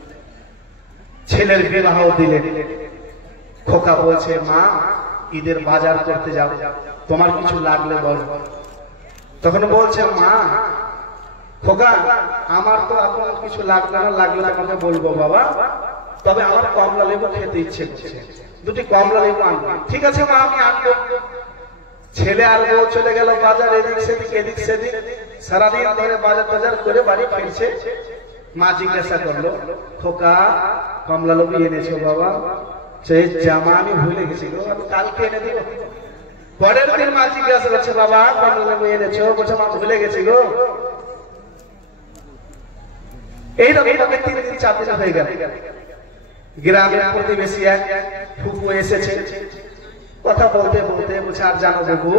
ছেলের বিবাহ দিলেন। খোকা বলছে, মা ঈদের বাজার করতে যাও, তোমার কিছু লাগলে বলো। তখন বলছে, মা খোকা আমার তো এখন কিছু লাগবে না, লাগলে আমাকে বলবো বাবা, তবে আমার কমলা লেবু খেতে ইচ্ছে করছে, দুটি কমলা লেবু আনবো। ঠিক আছে মা, আমি আনবো। ছেলে আর বউ চলে গেল বাজার, এদিক সেদিক এদিক সেদিক, সারাদিন ধরে বাজার টাজার করে বাড়ি ফিরছে। মা জিজ্ঞাসা করলো, খোকা কমলা লেবু এনেছো বাবা? সেই জামা আমি ভুলে গেছি গো, আমি কালকে এনে দিব। পরের দিন মা জিজ্ঞাসা করছে, বাবা কমলা লেবু এনেছো? বলছে, মা ভুলে গেছি গো। এইরকম 3-4 দিন হয়ে গেল। গ্রামের প্রতিবেশী এক ফুপু এসেছে, কথা বলতে বলতে বলছে, আর জানো বাবু,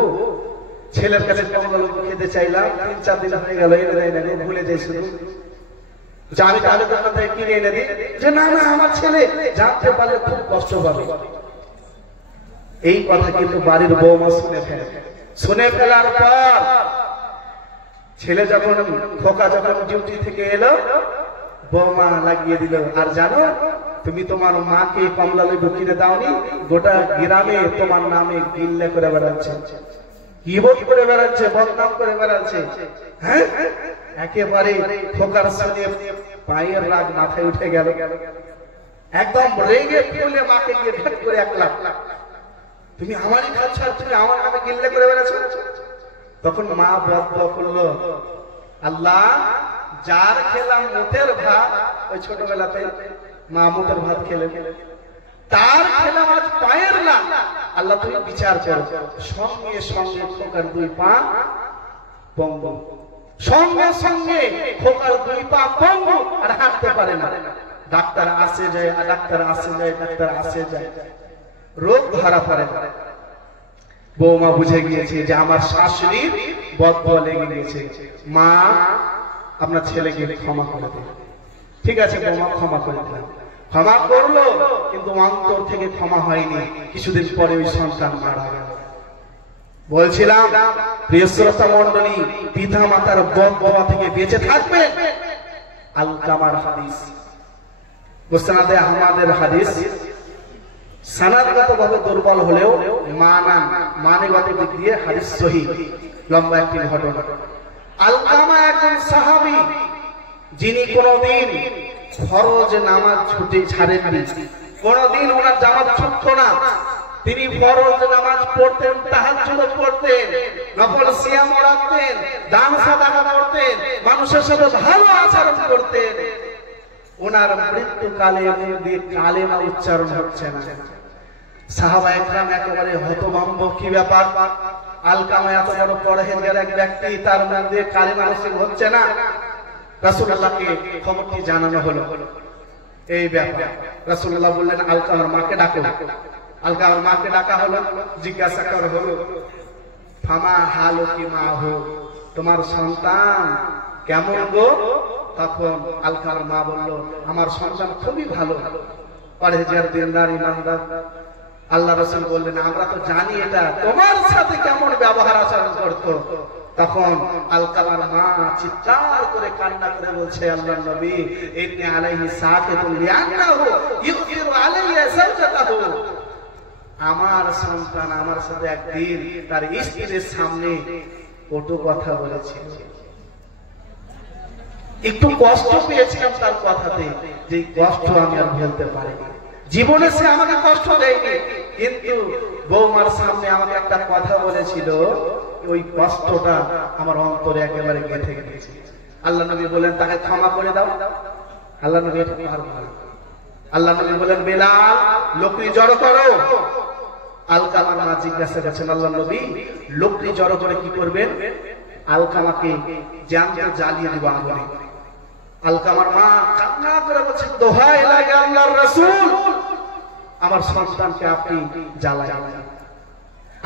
ছেলের কাছে কমলা লেবু খেতে চাইলাম, 3-4 দিন হয়ে গেল, ভুলে যাই শুধু। আমি তাহলে দোকান থেকে কিনে এনে দিই। যে না না, আমার ছেলে জানতে পারলে খুব কষ্ট পাবে। এই কথা কিন্তু বাড়ির বৌমা শুনে ফেলে। শুনে ফেলার পর ছেলে যখন, খোকা যখন ডিউটি থেকে এলো, বৌমা লাগিয়ে দিল, আর জানো তুমি তোমার মাকে কমলা লেবু কিনে দাওনি, গোটা গ্রামে তোমার নামে গিল্লা করে বেড়াচ্ছে, গীবত করে বেড়াচ্ছে, বদনাম করে বেড়াচ্ছে। হ্যাঁ, একেবারে খোকার শুনে পায়ের রাগ মাথায় উঠে গেল। একদম রেগে ফুলে মাকে গিয়ে ভেট করে 1 লাখ, তুমি আমারই খাচ্ছ আর তুমি আমার নামে গিল্লা করে বেড়াচ্ছ। তখন মা বদদোয়া করলো, আল্লাহ যার খেলাম মুতের ভাত, ওই ছোটবেলাতে মা মুতের ভাত খেলেন, তার খেলাম আজ পায়ের লাগ, আল্লাহ তুমি বিচার করো। সঙ্গে সঙ্গে খোকার 2 পা পঙ্গু, সঙ্গে সঙ্গে খোকার 2 পা পঙ্গু, আর হাঁটতে পারে না। ডাক্তার আসে যায়, ডাক্তার আসে যায়, ডাক্তার আসে যায়, রোগ ধরা পড়ে। বৌমা বুঝে গিয়েছে যে আমার শাশুড়ির বদদোয়া লেগে গিয়েছে। মা আপনার ছেলেকে ক্ষমা করে দিন। ঠিক আছে বৌমা, ক্ষমা করে দিলাম। ক্ষমা করলো, কিন্তু অন্তর থেকে ক্ষমা হয়নি। কিছুদিন পরে ওই সন্তান মারা গেল। বলছিলাম প্রিয় শ্রোতা মণ্ডলী, পিতা মাতার বদদোয়া থেকে বেঁচে থাকবে। আলকামার হাদিস, মুসনাদে আহমদের হাদিস, সনদগতভাবে দুর্বল হলেও মানগত দিক দিয়ে হাদিস সহিহ। লম্বা একটি ঘটনা। আলকামা একজন সাহাবী, যিনি কোনদিন ফরজ নামাজ ছুটে ছাড়েননি, কোনদিন ওনার জামাত ছুটতো না। তিনি ফরজ নামাজ পড়তেন, তাহাজ্জুদ পড়তেন, নফল সিয়াম রাখতেন, দান সাদাকা করতেন, মানুষের সাথে ভালো আচরণ করতেন। ওনার মৃত্যুকালে মুখ দিয়ে কালেমা উচ্চারণ হচ্ছে না। সাহাবা একরাম একেবারে হতভম্ব, কি ব্যাপার? আলকামা এত বড় পরহেজগার এক ব্যক্তি, তার মুখ দিয়ে কালেমা উচ্চারণ হচ্ছে না। রাসূলুল্লাহকে খবরটি জানানো হলো। এই ব্যাপার রাসূলুল্লাহ বললেন, আলকামার মাকে ডাকো। আলকামার মাকে ডাকা হলো, জিজ্ঞাসা করা হলো, ফামা হালু কি মা হো, তোমার সন্তান কেমন গো? তখন আলকামার মা বলল, আমার সন্তান খুবই ভালো, পরহেজগার, দিনদার, ইমানদার। আল্লাহ রাসূল বললেন, আমরা তো জানি এটা তোমার সাথে কেমন ব্যবহার আচরণ করতো। তখন আলকামার মা চিৎকার করে কান্না করে বলছে, আল্লাহর নবী, ইন্নী আলাইহি সাকিতুন লিআন্নাহু ইউযিরু আলাইয়া সাওজাতাহু, আমার সন্তান আমার সাথে একদিন তার স্ত্রীর সামনে কটু কথা বলেছিল, একটু কষ্ট পেয়েছিলাম তার কথাতে, যে কষ্ট আমি আর ভুলতে পারিনি। জীবনে সে আমাকে কষ্ট দেয়নি, কিন্তু বৌমার সামনে আমাকে একটা কথা বলেছিল, ওই কষ্টটা আমার অন্তরে একেবারে গেঁথে গেছে। আল্লাহ নবী বলেন তাকে ক্ষমা করে দাও। আল্লাহ নবী এটা পারবে না। আল্লাহ নবী বলেন বেলাল লোকরি জড়ো করো। আলকামার মা জিজ্ঞাসা করছেন আল্লাহ নবী লোকরি জড়ো করে কি করবেন? আলকামাকে জ্যান্ত জ্বালিয়ে দিব আগুনে। আলকামার মা কান্না করে বলছেন দোহাই লাগে আল্লাহর রাসূল, আমার সন্তানকে আপনি জ্বালায়।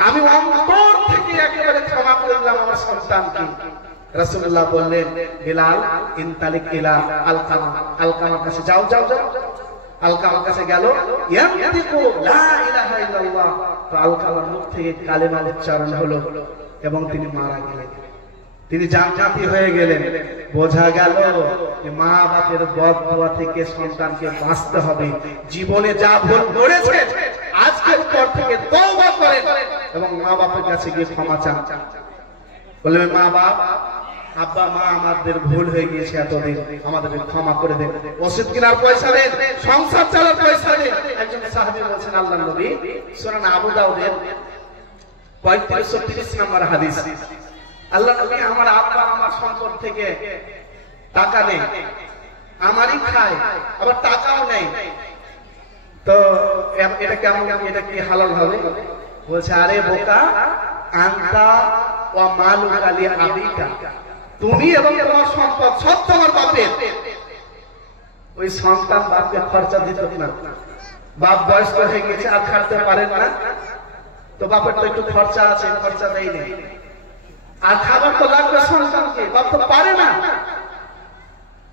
আমি অন্তর থেকে একেবারে ক্ষমা করে দিলাম আমার সন্তানকে। রাসূলুল্লাহ বললেন বেলাল ইনতালিক ইলা আলকামা, আলকামার কাছে যাও যাও যাও। আলকামার কাছে গেল, ইয়ামতিকু লা ইলাহা ইল্লাল্লাহ। তো আলকামার মুখ থেকে কালেমা উচ্চারণ হলো এবং তিনি মারা গেলেন, তিনি জান্নাতি হয়ে গেলেন। বোঝা গেল যে মা বাপের বদদোয়া থেকে সন্তানকে বাঁচতে হবে। জীবনে যা ভুল করেছে আজকের পর থেকে তওবা করেন এবং মা বাপের কাছে গিয়ে ক্ষমা চান। বললেন মা বাপ, আব্বা মা আমাদের ভুল হয়ে গিয়েছে, এতদিন আমাদের ক্ষমা করে দেন, ওষুধ কেনার পয়সা দেন, সংসার চালার পয়সা দেন। একজন সাহাবী বলছেন আল্লাহর নবী, সুনান আবু দাউদের 3530 নম্বর হাদিস, আল্লাহ নবী আমার আব্বা আমার সম্পদ থেকে টাকা নেই, আমারই খায়, আবার টাকাও নেই, তো এটা কেমন, এটা কি হালাল হবে? বলছে আরে বোকা, আনতা ওয়া মালুকা লি আবিকা, তুমি এবং তোমার সম্পদ সব তোমার বাপের। ওই সন্তান বাপকে খরচা দিত না, বাপ বয়স্ক হয়ে গেছে আর খাটতে পারেন না, তো বাপের তো একটু খরচা আছে, খরচা দেই নেই, আর খাবার তো লাগবে সন্তানকে, বাপ তো পারে না,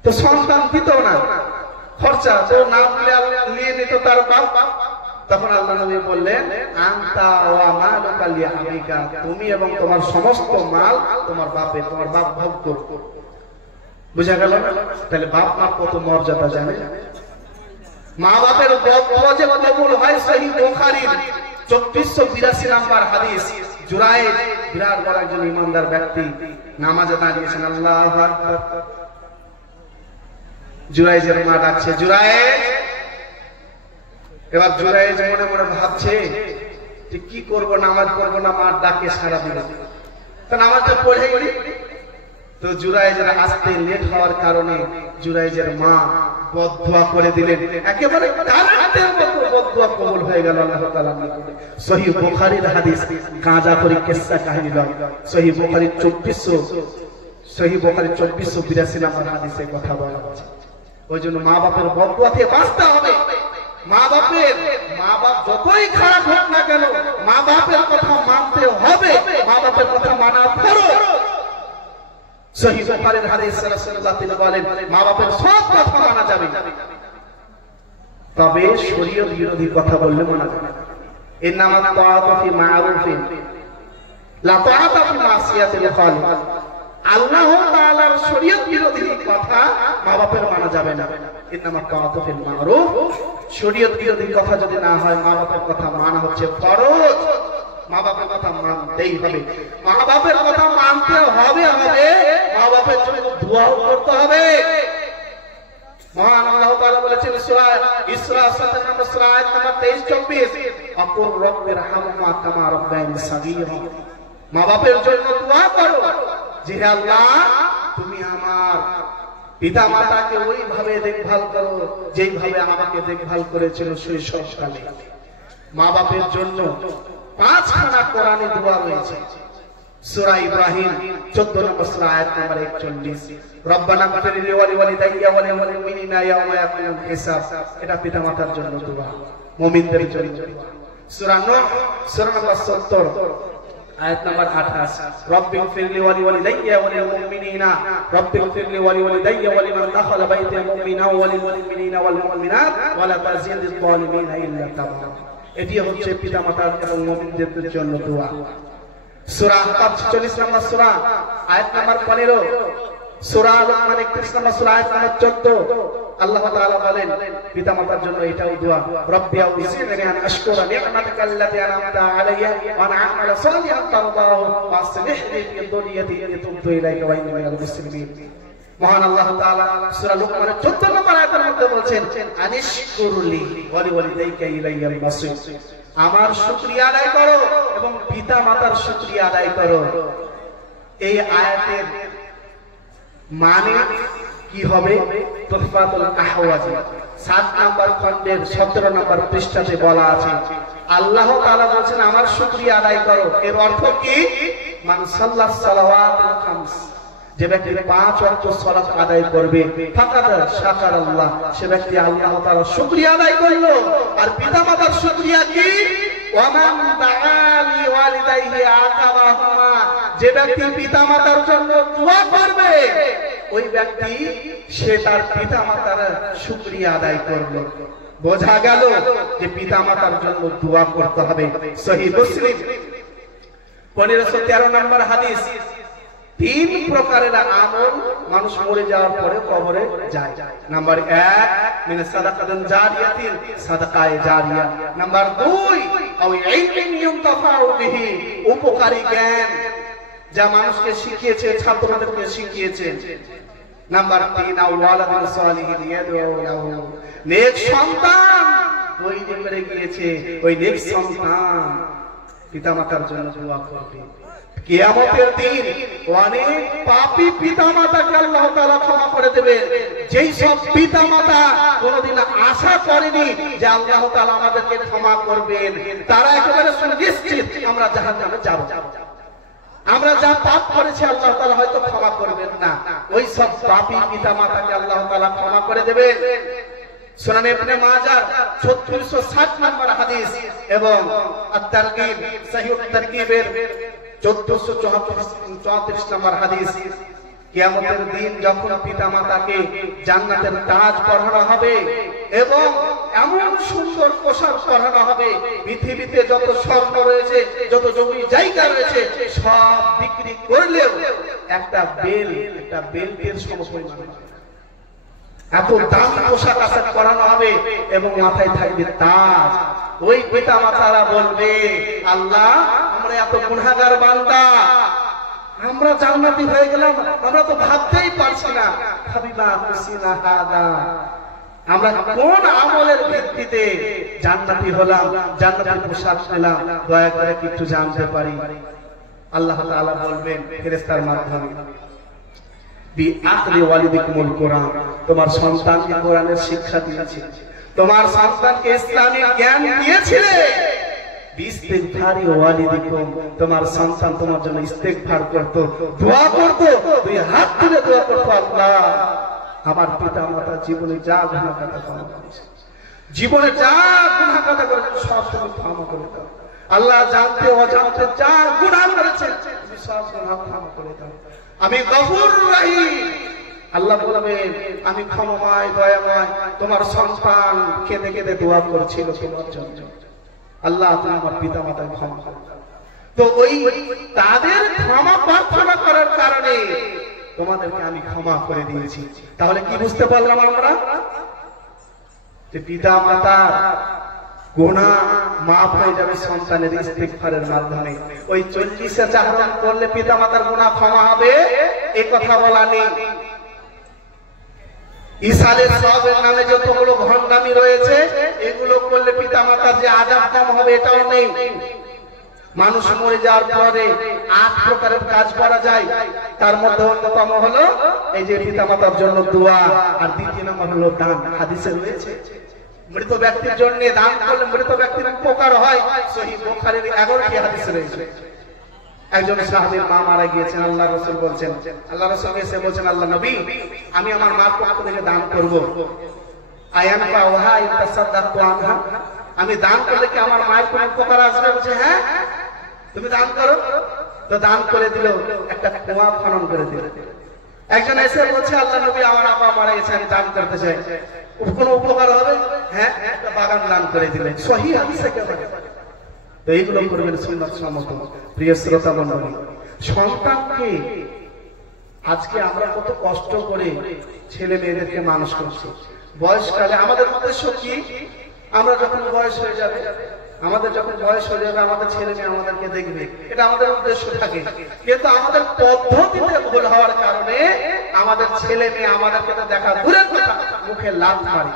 তো সন্তান দিত না, খরচা তো না নিয়ে নিত তার বাপ। তখন আল্লাহ নবী বললেন আনতা ওয়া মালুকা লি আবিকা, তুমি এবং তোমার সমস্ত মাল তোমার বাপের, তোমার বাপ ভোগ করবে। বুঝা গেল? তাহলে বাপ মা কত মর্যাদা জানে। মা বাপের বদদোয়া যে কবুল হয়, সহিহ বুখারীর 2482 নম্বর হাদিস। জুরাইজ বিরাট বড় একজন ইমানদার ব্যক্তি নামাজে দাঁড়িয়েছেন, আল্লাহু আকবার। জুরাইজের মা ডাকছে জুরাইজ। এবার জুরাইজ মনে মনে ভাবছে যে কি করব, নামাজ পড়বো না, মার ডাকে সারা দিল, তো নামাজটা পড়ে গেলি। তো জুরাইজের আসতে লেট হওয়ার কারণে জুরাইজের মা বদদোয়া করে দিলেন, একেবারে তার হাতের মতো বদদোয়া কবুল হয়ে গেল আল্লাহ তাআলা। সহিহ বুখারীর হাদিস, গাঁজা করে কিসসা কাহিনী নয়, সহিহ বুখারী 2482 নম্বর হাদিসে কথা বলা আছে। ওই জন্য মা বাপের বদদোয়া থেকে বাঁচতে হবে। মা বাপ যতই খারাপ হোক না কেন, মা বাপের কথা মানতে হবে, মা বাপের কথা মানা ফরজ। সহিহ বুখারীর হাদিস, রাসূলুল্লাহ তিনি বলেন মা বাপের সব কথা মানা যাবে, তবে শরীয়ত বিরোধী কথা বললে মানা যাবে না। ইন্নামাত তাআতু ফি মা'রুফিন লা তাআতা ফি মাসিয়াতিল খালিক। আল্লাহ তাআলার শরীয়ত বিরোধী কথা মা বাপের মানা যাবে না। ইন্নামাত তাআতু ফিল মা'রুফ, শরীয়ত বিরোধী কথা যদি না হয়, মা বাপের কথা মানা হচ্ছে ফরজ। মা বাপের কথা মানতেই হবে, মা বাপের কথা মানতে হবে, মা বাপের জন্য দোয়াও করতে হবে। মহান আল্লাহ তাআলা বলেছেন সূরা ইসরা 7 নম্বর সূরা আয়াত নম্বর 23-24, আকুর রাব্বিরহামহুমা কামা রাব্বায়ানি সাগীরা। মা বাপের জন্য দোয়া করো যে হে আল্লাহ, তুমি আমার পিতা মাতাকে ওইভাবে দেখভাল করো যেইভাবে আমাকে দেখভাল করেছিল শৈশবকালে। মা বাপের জন্য 5খানা কোরআনে দোয়া রয়েছে। সূরা ইব্রাহিম 14 নম্বর সূরা আয়াত নম্বর 41, রব্বানা গফিরলি ওয়া লিওয়ালিদাইয়া ওয়া লিল মুমিনিনা ইয়াওমা ইয়াকুমুল হিসাব। এটা পিতা মাতার জন্য দোয়া, মুমিনদের জন্য। সূরা নূহ সূরা নম্বর 70 আয়াত নম্বর 28, রব্বিগফিরলি ওয়া লিওয়ালিদাইয়া ওয়া লিল মুমিনিনা, রব্বিগফিরলি ওয়া লিওয়ালিদাইয়া ওয়া লিমান দাখালা বাইতা মুমিনা ওয়া লিল মুমিনিনা ওয়াল মুমিনাত ওয়া লা তাজিদিয যালিমিনা ইল্লা তাবারা। এটি হচ্ছে পিতামাতার এবং মুমিনদের জন্য দোয়া। সূরা আহকাফ 46 নম্বর সূরা আয়াত নম্বর 15, সূরা লুকমান 31 নম্বর সূরা আয়াত নম্বর 14, আল্লাহ তাআলা বলেন পিতামাতার জন্য এটাও দোয়া, রব্বি আউযিনি আন আশকুরা নি'মাতাকা আল্লাতী আন'আমতা আলাইয়া ওয়া আন আ'মালা সালিহান তারদাহু ওয়া আসলিহ লি ফি দুনিয়াতি ইন্নী তুবতু ইলাইকা ওয়া ইন্নী মিনাল মুসলিমিন। মহান আল্লাহ তাআলা সূরা লুকমানের 14 নম্বর আয়াতের মধ্যে বলছেন আনিশকুরলি ওয়া লিওয়ালিদাইকা ইলাইয়াল মাসির। আমার শুকরিয়া আদায় করো এবং পিতা মাতার শুকরিয়া আদায় করো। এই আয়াতের মানে কি হবে? তুহফাতুল আহওয়াজি 7 নম্বর খণ্ডের 17 নম্বর পৃষ্ঠাতে বলা আছে, আল্লাহ তাআলা বলেছেন আমার শুকরিয়া আদায় করো। এর অর্থ কি? মান সাল্লাস সালাওয়াতুল খামস, যে ব্যক্তি 5 ওয়াক্ত সালাত আদায় করবে, ফাকাদ শাকারাল্লাহ, সে ব্যক্তি আল্লাহ তাআলার শুকরিয়া আদায় করলো। আর পিতামাতার শুকরিয়া কি? ওয়ামান তাআলি ওয়ালিদাইহি আকাবাহুমা, যে ব্যক্তি পিতামাতার জন্য দোয়া করবে, ওই ব্যক্তি সে তার পিতামাতার শুকরিয়া আদায় করলো। বোঝা গেল যে পিতামাতার জন্য দোয়া করতে হবে। সহিহ মুসলিম 1513 নম্বর হাদিস, 3 প্রকারের আমল মানুষ মরে যাওয়ার পরে কবরে যায়। নাম্বার 1 মিন সাদাকাতিন জারিয়াতিন, সাদাকায়ে জারিয়া। নাম্বার 2 আও ইলমিন ইউনতাফাউ বিহি, উপকারী জ্ঞান যা মানুষকে শিখিয়েছে, ছাত্রদেরকে শিখিয়েছে। নাম্বার 3 আও ওয়ালাদুন সালিহিন ইয়াদউ লাহু, নেক সন্তান তৈরি করে গিয়েছে, ওই নেক সন্তান পিতামাতার জন্য দোয়া করবে। কিয়ামতের দিন অনেক পাপী পিতামাতাকে আল্লাহ তাআলা ক্ষমা করে দেবে। যেই সব পিতামাতা কোনদিন আশা করেনি যে আল্লাহ তাআলা আমাদেরকে ক্ষমা করবেন, তারা একেবারে নিশ্চিত আমরা জাহান্নামে যাব। আমরা যা পাপ করেছি আল্লাহ তাআলা হয়তো ক্ষমা করবেন না, ওই সব পাপী পিতামাতাকে আল্লাহ তাআলা ক্ষমা করে দেবেন। সুনান ইবনে মাজাহ 3660 নম্বর হাদিস এবং আত-তারগীব সহিহ তারগীবের 1434 নম্বর হাদিস, কিয়ামতের দিন যখন পিতামাতাকে জান্নাতের তাজ পরানো হবে এবং এমন সুন্দর পোশাক পরানো হবে, পৃথিবীতে যত স্বর্ণ রয়েছে, যত জমি জায়গা রয়েছে, সব বিক্রি করলেও একটা বেল্টের সমপরিমাণ এত দামি পোশাক আশাক পরানো হবে এবং মাথায় থাকবে তাজ। ওই পিতামাতারা বলবে, আল্লাহ আমরা এত গুনাহগার বান্দা, আমরা জান্নাতি হয়ে গেলাম, আমরা তো ভাবতেই পারছি না। হাবিবা হুসিনা হাদা, আমরা কোন আমলের ভিত্তিতে জান্নাতি হলাম, জান্নাতের পোশাক পেলাম, দয়া করে একটু জানতে পারি। আল্লাহ তাআলা বলবেন ফেরেশতার মাধ্যমে, বিআকলি ওয়ালিদিকুমুল কোরআন, তোমার সন্তানকে কোরআনের শিক্ষা দিয়েছে, তোমার সন্তানকে ইসলামিক জ্ঞান দিয়েছিলে। বিইস্তিগফারি ওয়ালিদিকুম, তোমার সন্তান তোমার জন্য ইস্তেগফার করত, দোয়া করত, দুই হাত তুলে দোয়া করত, আল্লাহ আমার পিতামাতা জীবনে যা গুনাহ করেছে, জীবনে যা গুনাহ করেছে সব তুমি ক্ষমা করে দাও। আল্লাহ জানতে অজান্তে যা গুনাহ করেছে তুমি সব গুনাহ ক্ষমা করে দাও। আমি গফুর রহিম, আল্লাহ বলবেন আমি ক্ষমাময় দয়াময়। তোমার সন্তান কেঁদে কেঁদে দোয়া করেছিল তোমার জন্য, আল্লাহ তুমি আমার পিতামাতার ক্ষমা করে দাও। তো ওই তাদের ক্ষমা প্রার্থনা করার কারণে তোমাদেরকে আমি ক্ষমা করে দিয়েছি। তাহলে কি বুঝতে পারলাম আমরা? যে পিতামাতার গুনাহ মাফ হয়ে যাবে সন্তানের ইস্তিগফারের মাধ্যমে। ওই 40 চাহরণ করলে পিতামাতার গুনাহ ক্ষমা হবে এই কথা বলা নেই। ইসালের সওয়াবের নামে যতগুলো ভণ্ডামি রয়েছে, এগুলো করলে পিতামাতার যে আযাব কম হবে এটাও নেই। মানুষ মরে যাওয়ার পরে 8 প্রকারের কাজ করা যায়, তার মধ্যে অন্যতম হলো এই যে পিতামাতার জন্য দোয়া, আর দ্বিতীয় নম্বর হলো দান। হাদিসে রয়েছে মৃত ব্যক্তির জন্য দান করলে মৃত ব্যক্তির উপকার হয়। সহিহ বুখারীর 11টি হাদিস রয়েছে। একজন সাহাবীর মা মারা গিয়েছেন, আল্লাহ রাসূল বলছেন, আল্লাহ রাসূল এসে বলছেন, আল্লাহ নবী আমি আমার মার পক্ষ থেকে দান করব, আয়ানফা ওয়াহা ইতাসাদদাকু আনহা, আমি দান করলে কি আমার মায়ের কোনো উপকার আসবে? বলছে হ্যাঁ তুমি দান করো। তো দান করে দিল, একটা কুয়া খনন করে দিল। একজন এসে বলছে, আল্লাহ নবী আমার আব্বা মারা গেছে, আমি দান করতে চাই, কোনো উপকার হবে? হ্যাঁ একটা বাগান দান করে দিলেন। সহিহ হাদিসে কেন? তো এইগুলো করবেন সুন্নাত সম্মত। প্রিয় শ্রোতা মণ্ডলী, সন্তানকে আজকে আমরা কত কষ্ট করে ছেলে মেয়েদেরকে মানুষ করছি। বয়সকালে আমাদের উদ্দেশ্য কি? আমরা যখন বয়স হয়ে যাবে, আমাদের আমাদের ছেলে মেয়ে আমাদেরকে দেখবে, এটা আমাদের উদ্দেশ্য থাকে। কিন্তু আমাদের পদ্ধতিতে ভুল হওয়ার কারণে আমাদের ছেলে মেয়ে আমাদেরকে দেখা দূরের কথা মুখে লাথ মারে।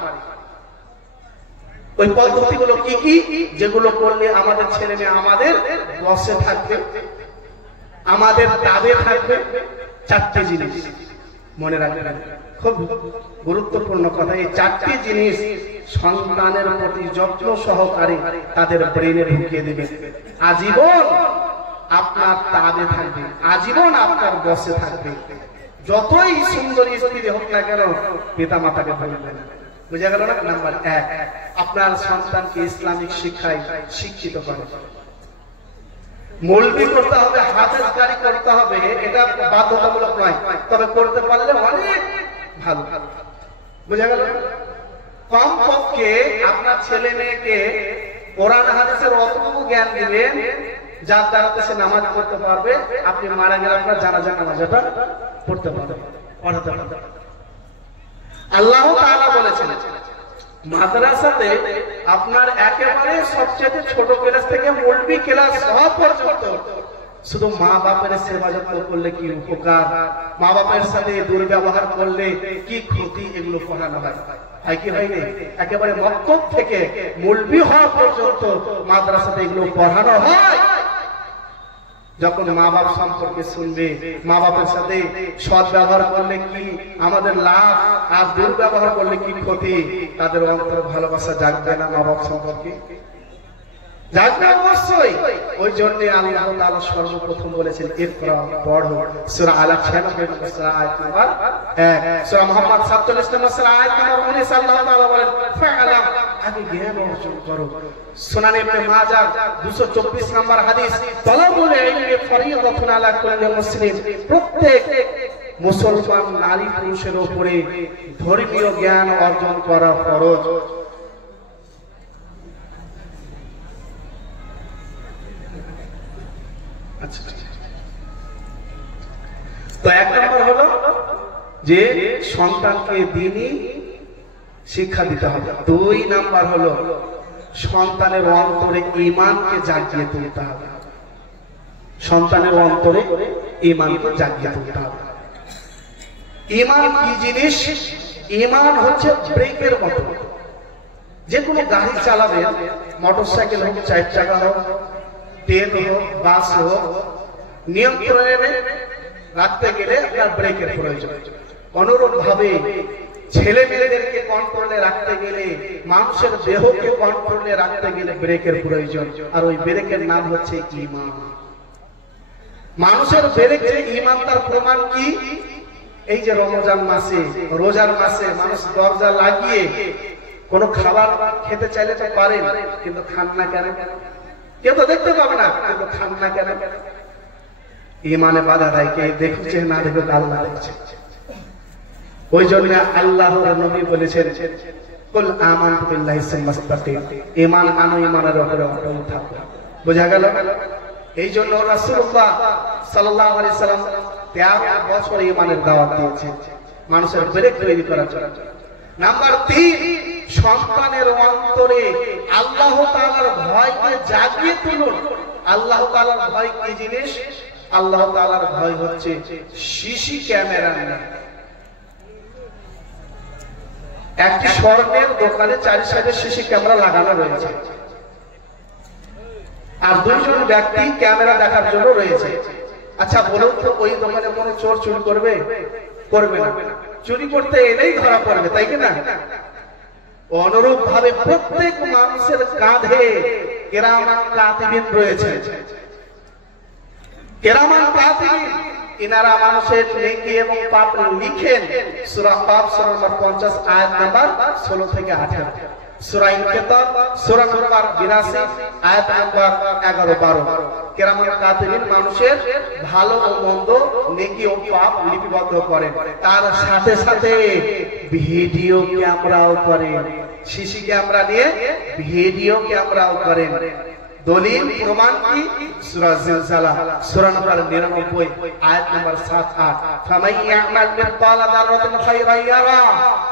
ওই পদ্ধতিগুলো কি কি, যেগুলো করলে আমাদের ছেলে মেয়ে আমাদের বসে থাকবে, আমাদের তাবে থাকবে? চারটি জিনিস মনে রাখবেন, খুব গুরুত্বপূর্ণ কথা। এই চারটি জিনিস সন্তানের প্রতি যত্ন সহকারে তাদের ব্রেনে ঢুকিয়ে দেবে। আজীবন আপনার তাবে থাকবে, আজীবন আপনার বসে থাকবে। যতই সুন্দরী স্ত্রী হোক না কেন, পিতা মাতাকে বলবেন। বুঝা গেল না? নাম্বার 1, আপনার সন্তানকে ইসলামিক শিক্ষায় শিক্ষিত করে। মৌলবি করতে হবে, হাফেজগারি করতে হবে, এটা বাধ্যতামূলক নয়, তবে করতে পারলে অনেক ভালো। বুঝা গেল? কমপক্ষে আপনার ছেলে মেয়েকে কোরআন হাদিসের অতটুকু জ্ঞান দিবেন যার দ্বারা সে নামাজ পড়তে পারবে। আপনি মারা গেলে আপনার জানাজা নামাজটা পড়তে পারবেন, পড়াতে পারবেন। আল্লাহ তাআলা বলেছেন মাদ্রাসাতে আপনার একেবারে সবচেয়ে ছোট ক্লাস থেকে মৌলবি ক্লাস সব পর্যন্ত শুধু মা বাপের সেবা যত্ন করলে কি উপকার, মা বাপের সাথে দুর্ব্যবহার করলে কি ক্ষতি, এগুলো পড়ানো হয়। হয় কি হয়নি? একেবারে মক্তব থেকে মৌলবি হওয়া পর্যন্ত মাদ্রাসাতে এগুলো পড়ানো হয়। যখন মা বাপ সম্পর্কে শুনবে, মা বাপের সাথে সৎ ব্যবহার করলে কি আমাদের লাভ, আর দুর্ব্যবহার করলে কি ক্ষতি, তাদের অন্তরে ভালোবাসা জাগবে না মা বাপ সম্পর্কে? জাগবে অবশ্যই। ওই জন্য আল্লাহ তাআলা সর্বপ্রথম বলেছেন ইকরা, পড়ো। সূরা আলাক 96 আয়াত নাম্বার 1, সূরা মুহাম্মদ 47 নম্বর আয়াত নাম্বার 19 আল্লাহ তাআলা বলেন ফাআলাম, আগে জ্ঞান অর্জন করো। সুনান ইবনে মাজাহ 224 নম্বর হাদিস, তালাবুল ইলমি ফরিয়াদাতুন আলা কুল্লি মুসলিম, প্রত্যেক মুসলমান নারী পুরুষের উপরে ধর্মীয় জ্ঞান অর্জন করা ফরজ। তো 1 নম্বর হলো যে সন্তানকে দ্বীনি শিক্ষা দিতে হবে। 2 নম্বর হলো সন্তানের অন্তরে ঈমানকে জাগিয়ে তুলতে হবে। সন্তানের অন্তরে ঈমানকে জাগিয়ে তুলতে হবে। ঈমান কি জিনিস? ঈমান হচ্ছে ব্রেকের মতো। যে কোনো গাড়ি চালাবে, মোটরসাইকেল হোক, 4 চাকা হোক, ট্রেন হোক, বাস হোক, নিয়ন্ত্রণে রাখতে গেলে আপনার ব্রেকের প্রয়োজন। অনুরূপ ভাবে ছেলে মেয়েদেরকে কন্ট্রোলে রাখতে গেলে, মানুষের দেহকে কন্ট্রোলে রাখতে গেলে ব্রেকের প্রয়োজন। আর ওই ব্রেকের নাম হচ্ছে ঈমান। মানুষের ব্রেক যে ঈমান, তার প্রমাণ কি? এই যে রমজান মাসে, রোজার মাসে মানুষ দরজা লাগিয়ে কোন খাবার খেতে চাইলে তো পারেন, কিন্তু খান না কেন? কেউ তো দেখতে পাবে না, কিন্তু খান না কেন? ঈমানে বাধা দেয়। কে দেখছে না দেখুক, আল্লাহ দেখছে। ওই জন্য আল্লাহর নবী বলেছেন কুল আমানতু বিল্লাহি সুম্মা ইসতাকিম, ঈমান আনো, ঈমানের উপরে অটল থাকো। বোঝা গেল? এই জন্য রাসূলুল্লাহ সাল্লাল্লাহু আলাইহি সাল্লাম 13 বছর ঈমানের দাওয়াত দিয়েছেন মানুষের ব্রেক তৈরি করার জন্য। নাম্বার 3, সন্তানের অন্তরে আল্লাহ তাআলার ভয়কে জাগিয়ে তুলুন। আল্লাহ তাআলার ভয় কি জিনিস? আল্লাহ তাআলার ভয় হচ্ছে সিসি ক্যামেরা। একটি স্বর্ণের দোকানে 4 সাইডে সিসি ক্যামেরা লাগানো রয়েছে, আর 2 জন ব্যক্তি ক্যামেরা দেখার জন্য রয়েছে। আচ্ছা বলুন তো, ওই দোকানে কোনো চোর চুরি করবে? করবে না। চুরি করতে এলেই ধরা পড়বে, তাই কি না? অনুরূপ ভাবে প্রত্যেক মানুষের কাঁধে কিরামান কাতিবিন রয়েছে। কিরামান কাতিবিন, ইনারা মানুষের নেকি এবং পাপ লিখেন। সূরা পাপ সূরা নম্বর 50 আয়াত নাম্বার 16 থেকে 18, সূরা ইনকিতাব সূরা নম্বর 82 আয়াত নাম্বার 11-12। কিরামান কাতিবিন মানুষের ভালো ও মন্দ, নেকি ও পাপ লিপিবদ্ধ করেন। তার সাথে সাথে ভিডিও ক্যামেরাও করেন। সিসি ক্যামেরা নিয়ে ভিডিও ক্যামেরাও করেন। দলিল প্রমাণ কি? সূরা জিলজালা সূরা নম্বর 99 আয়াত নম্বর 7-8, ফামান ইয়ামাল মিসকালা যাররাতিন খায়রান ইয়ারা,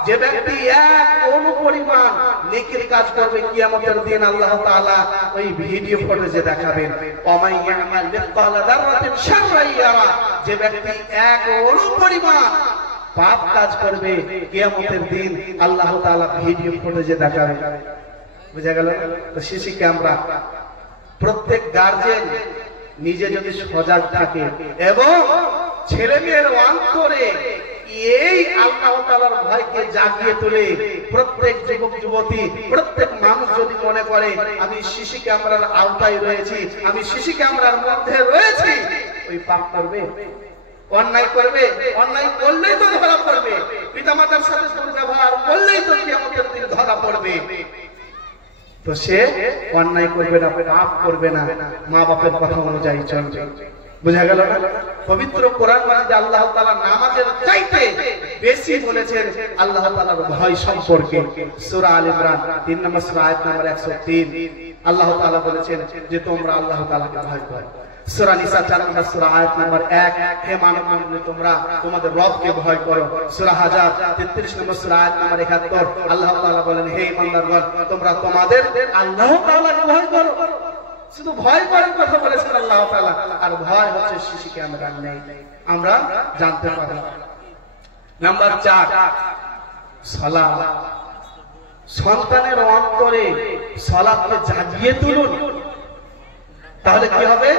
যে ব্যক্তি এক অণু পরিমাণ নেকির কাজ করবে, কিয়ামতের দিন আল্লাহ তাআলা ওই ভিডিও ফুটেজে দেখাবেন। ওমান ইয়ামাল মিসকালা যাররাতিন শাররান ইয়ারা, যে ব্যক্তি এক অণু পরিমাণ পাপ কাজ করবে, কিয়ামতের দিন আল্লাহ তাআলা ভিডিও ফুটেজে দেখাবেন। বুঝা গেল? তো সিসি ক্যামেরা প্রত্যেক গার্জেন নিজে যদি সজাগ থাকে এবং ছেলে মেয়ের অন্তরে এই আল্লাহ তাআলার ভয়কে জাগিয়ে তোলে, প্রত্যেক যুবক যুবতী প্রত্যেক মানুষ যদি মনে করে আমি সিসি ক্যামেরার আওতায় রয়েছি, আমি সিসি ক্যামেরার মধ্যে রয়েছি, ওই পাপ করবে, অন্যায় করবে, অন্যায় করলেই তো ধরা পড়বে, পিতামাতার সাথে দুর্ব্যবহার করলেই তো কিয়ামতের দিন ধরা পড়বে। তো সে অন্যায় করবে না, পাপ করবে না, মা বাপের কথা অনুযায়ী চলবে। বুঝা গেল না? পবিত্র কোরআন মাজিদে আল্লাহ তাআলা নামাজের চাইতে বেশি বলেছেন আল্লাহ তাআলার ভয় সম্পর্কে। সূরা আল ইমরান 3 নম্বর সূরা আয়াত নম্বর 103 আল্লাহ তাআলা বলেছেন যে তোমরা আল্লাহ তাআলাকে ভয় করো। সূরা নিসা 4 নম্বর সূরা আয়াত নম্বর 1 হে মানবমণ্ডলী তোমরা তোমাদের রবকে ভয় করো। সূরা হাজার 33 নম্বর সূরা আয়াত নম্বর 71 আল্লাহ তাআলা বলেন হে ইমানদারগণ তোমরা তোমাদের আল্লাহ তাআলাকে ভয় করো। শুধু ভয় করার কথা বলেছেন আল্লাহ তাআলা, আর ভয় হচ্ছে সিসি ক্যামেরা নেই, আমরা জানতে পারি। নাম্বার 4 সালাত। সন্তানের অন্তরে সালাতকে জাগিয়ে তুলুন, তাহলে কি হবে?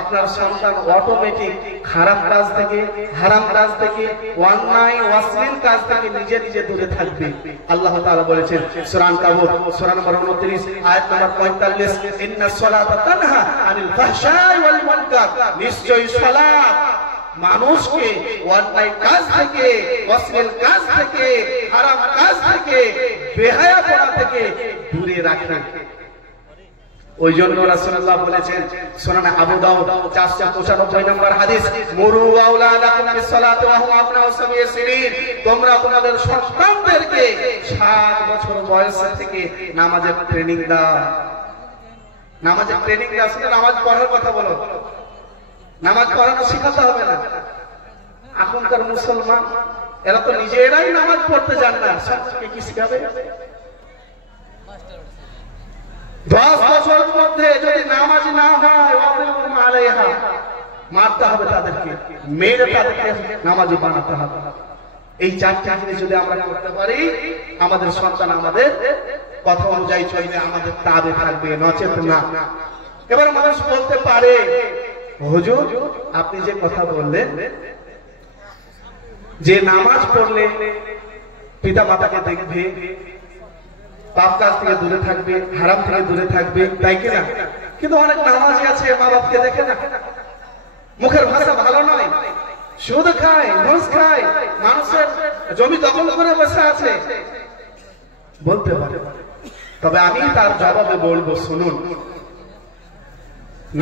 আপনার সন্তান অটোমেটিক খারাপ কাজ থেকে, হারাম কাজ থেকে, অন্যায় অশ্লীল কাজ থেকে নিজে নিজে দূরে থাকবে। আল্লাহ তাআলা বলেছেন সূরা আনকাবুত সূরা নম্বর 29 আয়াত নম্বর 45 ইন্নাস সালাতা তানহা আনিল ফাহশাই ওয়াল মুনকার, নিশ্চয়ই সালাত মানুষকে অন্যায় কাজ থেকে, অশ্লীল কাজ থেকে, হারাম কাজ থেকে, বেহায়াপনা থেকে দূরে রাখে। ওই জন্য রাসূলুল্লাহ বলেছেন সুনানে আবু দাউদ 495 নম্বর হাদিস, মুরু আওলাদাকুম বিসসালাতি ওয়া হুম আবনাউ সাবঈ সিনিন, তোমরা তোমাদের সন্তানদেরকে 7 বছর বয়স থেকে নামাজের ট্রেনিং দাও। নামাজের ট্রেনিং দাও, শুধু নামাজ পড়ার কথা বলো, নামাজ পড়ানো শেখাতে হবে না। এখনকার মুসলমান এরা তো নিজেরাই নামাজ পড়তে জানে না, সন্তানকে কি শেখাবে? 10 বছরের মধ্যে যদি নামাজ না হয় মারতে হবে তাদেরকে, মেরে তাদেরকে নামাজি বানাতে হবে। এই 4টা জিনিস যদি আমরা করতে পারি, আমাদের সন্তান আমাদের কথা অনুযায়ী চলবে, আমাদের তাবে থাকবে, নচেত না। এবার মানুষ বলতে পারে হুজুর আপনি যে কথা বললেন যে নামাজ পড়লে পিতা মাতাকে দেখবে, পাপ কাজ থেকে দূরে থাকবে, হারাম থেকে দূরে থাকবে, তাই কিনা? কিন্তু অনেক নামাজি আছে মা বাপকে দেখে না, মুখের ভাষা ভালো নয়, সুদ খায়, ঘুষ খায়, মানুষের জমি দখল করে বসে আছে। বলতে পারে, তবে আমি তার জবাবে বলবো শুনুন,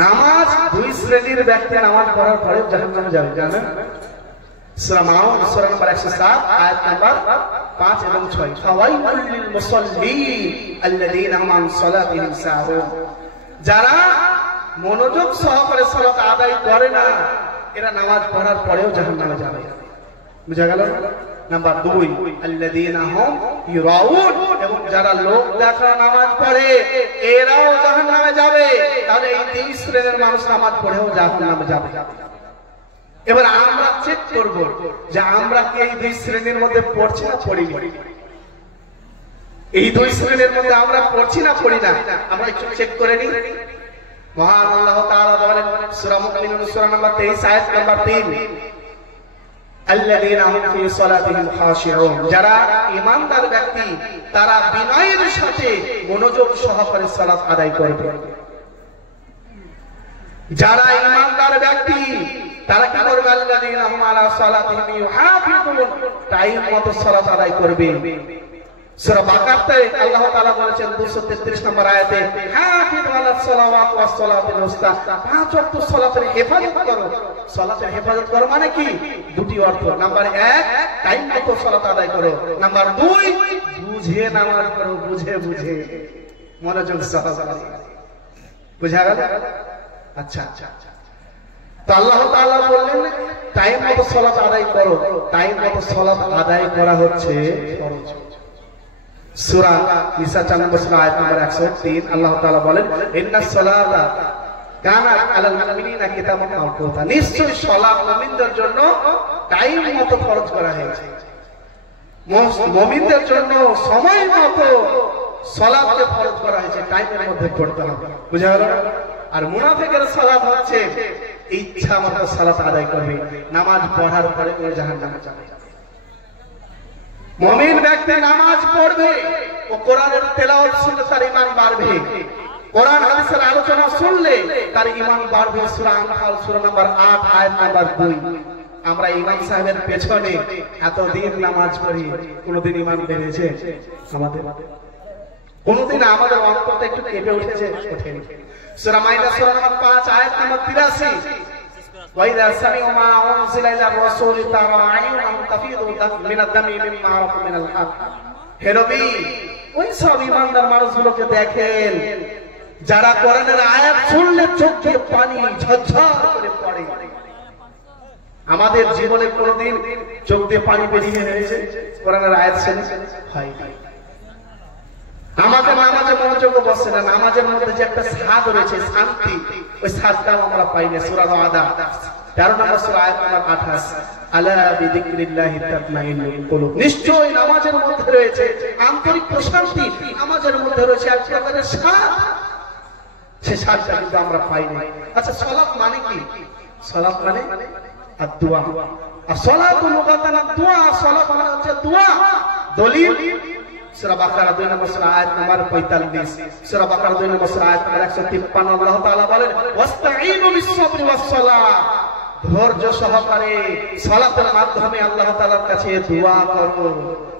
নামাজ 2 শ্রেণীর ব্যক্তি নামাজ পড়ার পরে জাহান্নামে যাবে, জানেন? সূরা মাউন সূরা নম্বর 107 আয়াত নম্বর 5 এবং 6 ফাওয়াইলুল লিল মুসাল্লিন আল্লাযীনা হুম আন সালাতিহিম সাহুন, যারা মনোযোগ সহকারে সালাত আদায় করে না এরা নামাজ পড়ার পরেও জাহান্নামে যাবে। বুঝা গেল? নাম্বার 2 আল্লাযীনা হুম ইউরাউন, এবং যারা লোক দেখা নামাজ পড়ে এরাও জাহান্নামে যাবে। তাহলে এই 3 শ্রেণীর মানুষ নামাজ পড়েও জাহান্নামে যাবে। এবার আমরা চেক করব যে আমরা কি এই 2 শ্রেণীর মধ্যে পড়ছি না পড়ি না। এই 2 শ্রেণীর মধ্যে আমরা পড়ছি না পড়ি না, আমরা একটু চেক করে নিই। মহান আল্লাহ তাআলা বলেন সূরা মুমিনুন সূরা নম্বর 23 আয়াত নম্বর 3 আল্লাযীনা হুম ফি সালাতিহিম খাশিউন, যারা ঈমানদার ব্যক্তি তারা বিনয়ের সাথে মনোযোগ সহকারে সালাত আদায় করবে। যারা ঈমানদার ব্যক্তি তারা কি করবে? আল্লাযীনা হুম আলা সালাতিহিম ইউহাফিজুন, টাইম মতো সালাত আদায় করবে। সূরা বাকারাতে আল্লাহ তাআলা বলেছেন 233 নম্বর আয়াতে, হাফিজু আলাস সালাওয়াত ওয়াস সালাতিল উস্তা, 5 ওয়াক্ত সালাতের হেফাজত করো। সালাতের হেফাজত করো মানে কি? দুটি অর্থ। নাম্বার 1 টাইম মতো সালাত আদায় করো, নাম্বার 2 বুঝে নামাজ পড়ো, বুঝে বুঝে মনোযোগ সহকারে। বুঝা গেল? আচ্ছা আচ্ছা, তো আল্লাহ তাআলা বললেন টাইম মতো সালাত আদায় করো। টাইম মতো সালাত আদায় করা হচ্ছে ফরজ। সূরা নিসা 4 নম্বর সূরা আয়াত নম্বর 103 আল্লাহ তাআলা বলেন ইন্নাস সালাতা কানাত আলাল মুমিনিনা কিতাবাম মাওকুতা, নিশ্চয়ই সালাত মুমিনদের জন্য টাইম মতো ফরজ করা হয়েছে। মুমিনদের জন্য সময় মতো সালাতকে ফরজ করা হয়েছে টাইমের মধ্যে পড়তে হবে, বুঝা গেল? আর মুনাফিকের সালাত হচ্ছে ইচ্ছা মতো সালাত আদায় করবে, নামাজ পড়ার পরে ও জাহান্নামে যাবে। মুমিন ব্যক্তি নামাজ পড়বে, ও কোরআনের তেলাওয়াত শুনলে তার ঈমান বাড়বে, কোরআন হাদিসের আলোচনা শুনলে তার ঈমান বাড়বে। সূরা আনফাল সূরা নাম্বার 8 আয়াত নাম্বার 2। আমরা ইমাম সাহেবের পেছনে এতদিন নামাজ পড়ি, কোনদিন ঈমান বেড়েছে আমাদের? কোনদিন আমাদের অন্তরটা একটু কেঁপে উঠেছে? ওঠেনি। সূরা মাইদা সূরা নাম্বার 5 আয়াত নাম্বার 83, وَإِذَا سَمِعُوا مَا أُنزِلَ إِلَى الرَّسُولِ تَرَى أَعْيُنَهُمْ تَفِيضُ مِنَ الدَّمْعِ مِمَّا عَرَفُوا مِنَ الْحَقِّ। হে নবী, ওই সব ঈমানদার মানুষগুলোকে দেখেন যারা কোরআনের আয়াত শুনলে চোখ দিয়ে পানি ঝরঝর করে পড়ে। আমাদের জীবনে কোনদিন চোখ দিয়ে পানি বেরিয়ে হয়েছে কোরআনের আয়াত শুনে? হয়নি। আমাদের নামাজে মনোযোগ বসে না, নামাজের মধ্যে যে একটা স্বাদ রয়েছে, শান্তি, ওই স্বাদটাও আমরা পাই না। সূরা আদা 13 নম্বর সূরা আয়াত নম্বর 28, আলা বিযিকরিল্লাহি তাতমাইন্নুল কুলুব। নিশ্চয়ই নামাজের মধ্যে রয়েছে আন্তরিক প্রশান্তি, নামাজের মধ্যে রয়েছে এক প্রকারের স্বাদ, সে স্বাদটা কিন্তু আমরা পাই না। আচ্ছা, সালাত মানে কি? সালাত মানে আদ-দুআ। আর সালাতু লুগাতান আদ-দুআ, সালাত মানে হচ্ছে দোয়া। দলিল সূরা বাকারা 2 নম্বর সূরা আয়াত নম্বর 45, সূরা বাকারা 2 নম্বর সূরা আয়াত নম্বর 153 আল্লাহ তাআলা বলেন, ওয়াস্তাঈনু বিস-সাবরি ওয়াস-সালাহ। ধৈর্য সহকারে সালাতের মাধ্যমে আল্লাহ তাআলার কাছে দোয়া করো,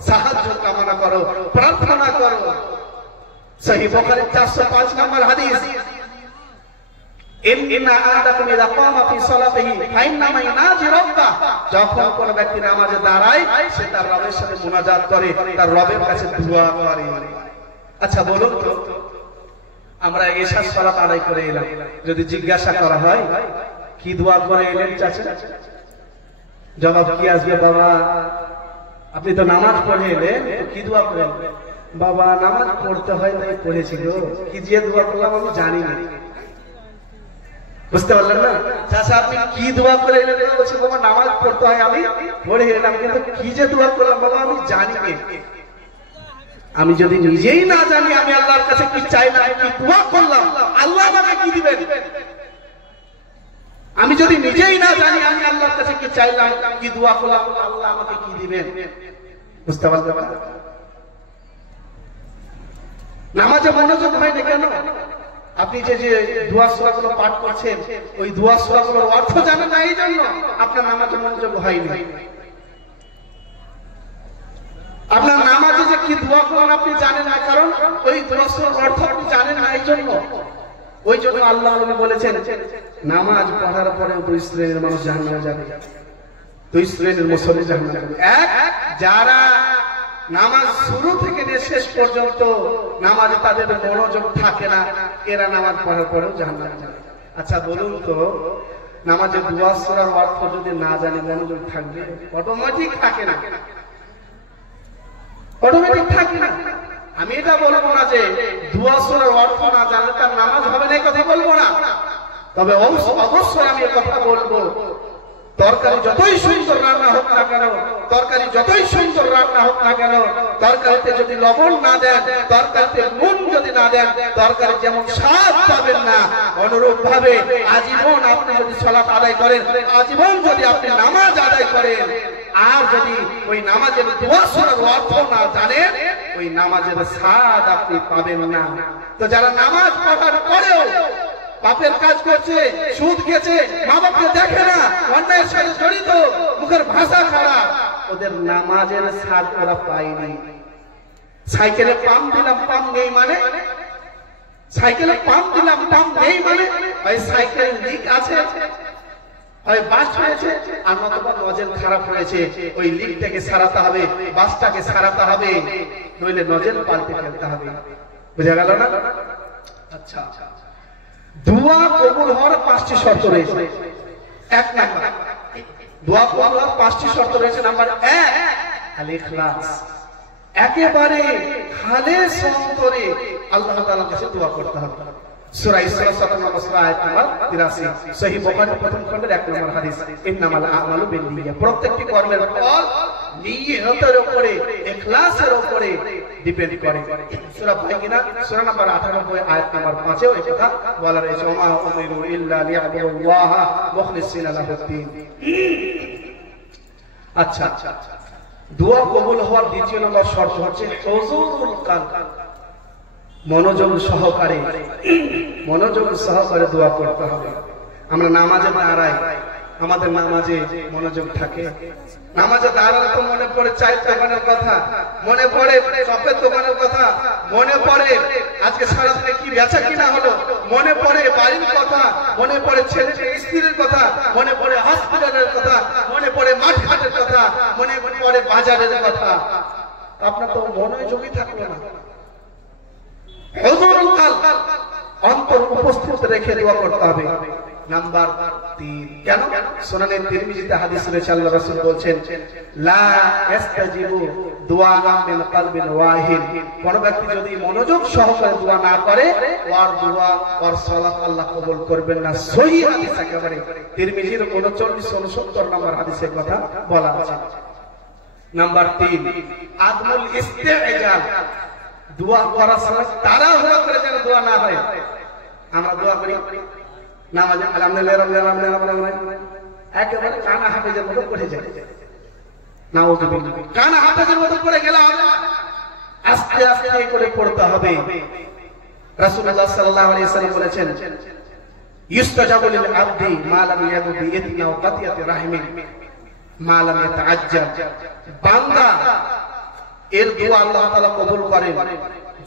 সাহায্য কামনা করো, প্রার্থনা করো। সহিহ বুখারী 405 নম্বর হাদিস, ইন্না আহাদাকুম ইযা কামা ফি সালাতিহি ফাইন্নামা ইউনাজি রাব্বাহ। যখন কোন ব্যক্তি নামাজে দাঁড়ায় সে তার রবের সাথে মুনাজাত করে, তার রবের কাছে দোয়া করে। আচ্ছা বলুন তো, আমরা এশার সালাত আদায় করে এলাম, যদি জিজ্ঞাসা করা হয় কি দোয়া করে এলেন চাচা, জবাব কি আসবে? বাবা আপনি তো নামাজ পড়ে এলেন, কি দোয়া করেন? বাবা নামাজ পড়তে হয় তাই পড়েছি গো, কি যে দোয়া করলাম আমি জানি না। বুঝতে পারলেন না? চাচা আপনি কি দোয়া করে এলেন? বলছি বাবা নামাজ পড়তে হয় আমি পড়ে এলাম, কিন্তু কি যে দোয়া করলাম বাবা আমি জানি না। আমি যদি নিজেই না জানি আমি আল্লাহর কাছে কি চাইলাম, কি দোয়া করলাম, আল্লাহ আমাকে কি দিবেন? আমি যদি নিজেই না জানি আমি আল্লাহর কাছে কি চাইলাম, কি দোয়া করলাম, আল্লাহ আমাকে কি দিবেন? বুঝতে পারলেন না? নামাজে মনোযোগ হয় না কেন? আপনি যে যে দোয়া সূরাগুলো পাঠ করছেন, ওই দোয়া সূরাগুলোর অর্থ জানেন না, এই জন্য আপনার নামাজে মনোযোগ হয়নি। আপনার নামাজে যে কি দোয়া করেন আপনি জানেন না, কারণ ওই দোয়া সূরার অর্থ আপনি জানেন না, এই জন্য। ওই জন্য আল্লাহ নবী বলেছেন, নামাজ পড়ার পরে দুই শ্রেণীর মানুষ জাহান্নামে যাবে, দুই শ্রেণীর মুসল্লি জাহান্নামে যাবে। এক, যারা নামাজ শুরু থেকে নিয়ে শেষ পর্যন্ত নামাজে তাদের মনোযোগ থাকে না, এরা নামাজ পড়ার পরেও জাহান্নামে যাবে। আচ্ছা বলুন তো, নামাজে দোয়া সূরার অর্থ যদি না জানি মনোযোগ থাকবে? অটোমেটিক থাকে না, অটোমেটিক থাকে না। আমি এটা বলবো না যে দোয়া সূরার অর্থ না জানলে তার নামাজ হবে না, এই কথা বলবো না। তবে অবশ্যই আমি কথা বলবো, তরকারি যতই সুন্দর রান্না হোক না কেন, তরকারি যতই সুন্দর রান্না হোক না কেন, তরকারিতে যদি লবণ না দেন, তরকারিতে নুন যদি না দেন, তরকারি যেমন স্বাদ পাবেন না, অনুরূপ ভাবে আজীবন আপনি যদি সালাত আদায় করেন, আজীবন যদি আপনি নামাজ আদায় করেন, আর যদি ওই নামাজের দোয়া সূরার অর্থ না জানেন, ওই নামাজের স্বাদ আপনি পাবেন না। তো যারা নামাজ পড়ার পরেও পাপের কাজ করছে, সুদ খেয়েছে, মা বাপকে দেখে না, অন্যায়ের সাথে জড়িত, মুখের ভাষা খারাপ, ওদের নামাজের স্বাদ ওরা পায়নি। সাইকেলে পাম্প দিলাম পাম্প নেই মানে, সাইকেলে পাম্প দিলাম পাম্প নেই মানে, ওই সাইকেল লিক আছে, ওই বাস হয়েছে, আর নতুবা নজেল খারাপ হয়েছে, ওই লিকটাকে সারাতে হবে, বাসটাকে সারাতে হবে, নইলে নজেল পাল্টে ফেলতে হবে। বুঝা গেল না? আচ্ছা, দোয়া কবুল হওয়ার 5টি শর্ত রয়েছে। এক নাম্বার, দোয়া কবুল হওয়ার 5টি শর্ত রয়েছে। নাম্বার 1, আল ইখলাস, একেবারে খালেস অন্তরে আল্লাহ তাআলার কাছে দোয়া করতে হবে। সূরা ইসরা 7 নম্বর সূরা আয়াত নম্বর 83, সহিহ বুখারী প্রথম খণ্ডের 1 নম্বর হাদিস, ইন্নামাল আমালু বিন্নিয়াত। প্রত্যেকটি কর্মের ফল নিয়তের উপরে, ইখলাসের উপরে, ডিপেন্ড করে। সূরা বাইয়িনা সূরা নাম্বার 98 আয়াত নাম্বার 5 এ এই কথা বলা রয়েছে, ওমা উমিরু ইল্লা লিয়াবুদুল্লাহা মুখলিসিনা লাহুদ্দিন। আচ্ছা, দোয়া কবুল হওয়ার দ্বিতীয় নম্বর শর্ত হচ্ছে হুজুরুল কালব, মনোযোগ সহকারে দোয়া করতে হবে। আমরা নামাজে দাঁড়াই, আমাদের নামাজে মনোযোগ থাকে। নামাজে দাঁড়ালে তো মনে পড়ে চায়ের দোকানের কথা, মনে পড়ে চপের দোকানের কথা, মনে পড়ে আজকে সারাদিনে কি বেচা কিনা হলো, মনে পড়ে বাড়ির কথা, মনে পড়ে ছেলে স্ত্রীর কথা, মনে পড়ে হসপিটালের কথা, মনে পড়ে মাঠ ঘাটের কথা, মনে পড়ে বাজারের কথা। আপনার তো মনোযোগই থাকলো না। হুজুরুল কালব, অন্তর উপস্থিত রেখে দোয়া করতে হবে। নাম্বার 3, কেন? সুনানে তিরমিজিতে হাদিস রয়েছে, আল্লাহ রাসূল বলছেন লা ইস্তাজিবু দুআআ মিন কলবিন ওয়াহিদ, কোন ব্যক্তি যদি মনোযোগ সহকারে দোয়া না করে ওর দোয়া ওর সালাত আল্লাহ কবুল করবেন না। সহিহ হাদিস একেবারে তিরমিজির 39-69 নম্বর হাদিসের কথা বলা আছে। নাম্বার 3, আদমুল ইস্তিজাল, দোয়া করার সময় তাড়াহুড়ো করে যেন দোয়া না হয়। আমরা দোয়া করি নামাজে আলহামদুলিল্লাহ রাব্বিল আলামিন, একেবারে কানা হাফেজের মতো পড়ে যায়। নাউযুবিল্লাহ, কানা হাফেজের মতো পড়ে গেলে হবে না, আস্তে আস্তে করে পড়তে হবে। রাসূলুল্লাহ সাল্লাল্লাহু আলাইহি ওয়াসাল্লাম বলেছেন ইস্তাজাবু লিল আবদি মা লাম ইয়াগুদি ইতনা ওয়া কাতিয়াতি রাহিমিন মা লাম ইয়াতাআজ্জাল, বান্দা এর দোয়া আল্লাহ তাআলা কবুল করেন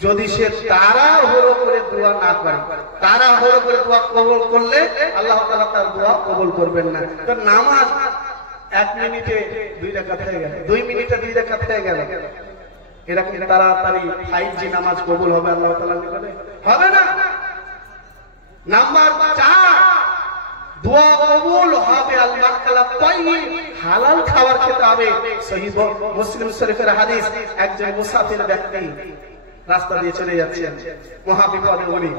যদি সে তাড়াহুড়ো করে দোয়া না করে। তাড়াহুড়ো করে দোয়া কবুল করলে আল্লাহ তাআলা তার দোয়া কবুল করবেন না। তো নামাজ 1 মিনিটে 2 রাকাত হয়ে গেল, 2 মিনিটে 2 রাকাত হয়ে গেল, এরকম তাড়াতাড়ি 5G নামাজ কবুল হবে আল্লাহ তাআলার নিকটে? হবে না। নাম্বার 4, দোয়া কবুল হবে আল মাকালা তাইয়্যিব, হালাল খাবার খেতে হবে। সহিহ মুসলিম শরীফের হাদিস, একজন মুসাফির ব্যক্তি রাস্তা দিয়ে চলে যাচ্ছেন, মহা বিপদে উনি,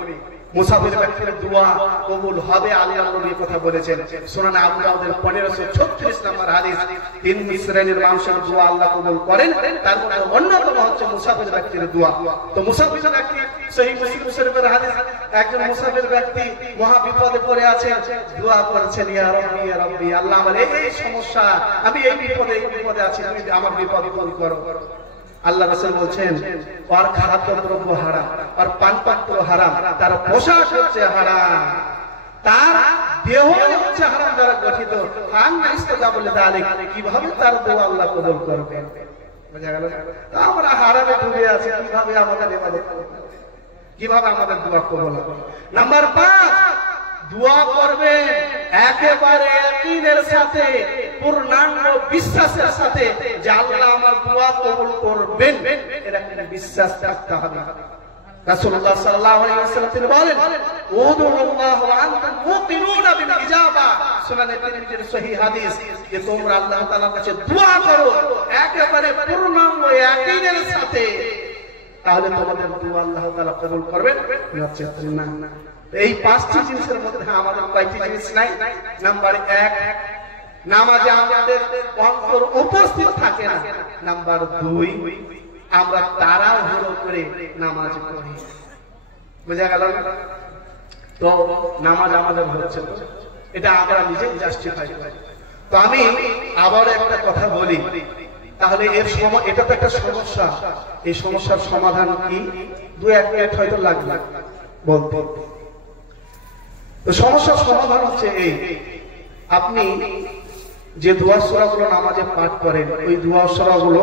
মুসাফির ব্যক্তির দোয়া কবুল হবে আল্লাহর নবী কথা বলেছেন। সুনানে আবু দাউদের 1536 নম্বর হাদিস, 3 শ্রেণীর মানুষের দোয়া আল্লাহ কবুল করেন, তার মধ্যে অন্যতম হচ্ছে মুসাফির ব্যক্তির দোয়া। তো মুসাফির ব্যক্তি, সহিহ মুসলিম শরীফের হাদিস, একজন মুসাফির ব্যক্তি মহা বিপদে পড়ে আছেন, দোয়া করেছেন ইয়া রাব্বি ইয়া রাব্বি, আল্লাহ আমার এই সমস্যা, আমি এই বিপদে আছি, তুমি আমার বিপদ দূর করো। আল্লাহ রাসূল বলছেন ওর খাদ্যদ্রব্য হারাম, ওর পানপাত্র হারাম, তার পোশাক হচ্ছে হারাম, তার দেহ হচ্ছে হারাম দ্বারা গঠিত। কিভাবে তার দোয়া আল্লাহ কবুল করবেন? বুঝা গেল? আমরা হারামে ডুবে আছি, কিভাবে আমাদের ইবাদত করব, কিভাবে আমাদের দোয়া কবুল হবে? নাম্বার 5, দোয়া করবে একেবারে ইয়াকিনের সাথে, পূর্ণাঙ্গ বিশ্বাসের সাথে যে আল্লাহ আমার দোয়া কবুল করবেন, এরকম বিশ্বাস রাখতে হবে। রাসূলুল্লাহ সাল্লাল্লাহু আলাইহি ওয়াসাল্লাম তিনি বলেন উদুল্লাহ ওয়া আনতুম মুকিনুনা বিল ইজাবা, সুনানে তিরমিজির সহিহ হাদিস, যে তোমরা আল্লাহ তাআলার কাছে দোয়া করো একেবারে পূর্ণাঙ্গ ইয়াকিনের সাথে, তাহলে তোমাদের দোয়া আল্লাহ তাআলা কবুল করবেন। না, এই 5টি জিনিসের মধ্যে আমাদের কয়টি জিনিস নাই? নাম্বার 1, নামাজে আমাদের অন্তর উপস্থিত থাকে না। নাম্বার 2, আমরা তাড়াহুড়ো করে নামাজ পড়ি। বুঝা গেল? তো নামাজ আমাদের হচ্ছে না, এটা আমরা নিজেই জাস্টিফাই করি। তো আমি আবার একটা কথা বলি, তাহলে এর এটা তো একটা সমস্যা, এই সমস্যার সমাধান কি? 2-1 মিনিট হয়তো লাগবে বলতে। তো সমস্যার সমাধান হচ্ছে এই, আপনি যে দোয়া সূরাগুলো নামাজে পাঠ করেন, ওই দোয়া সূরাগুলো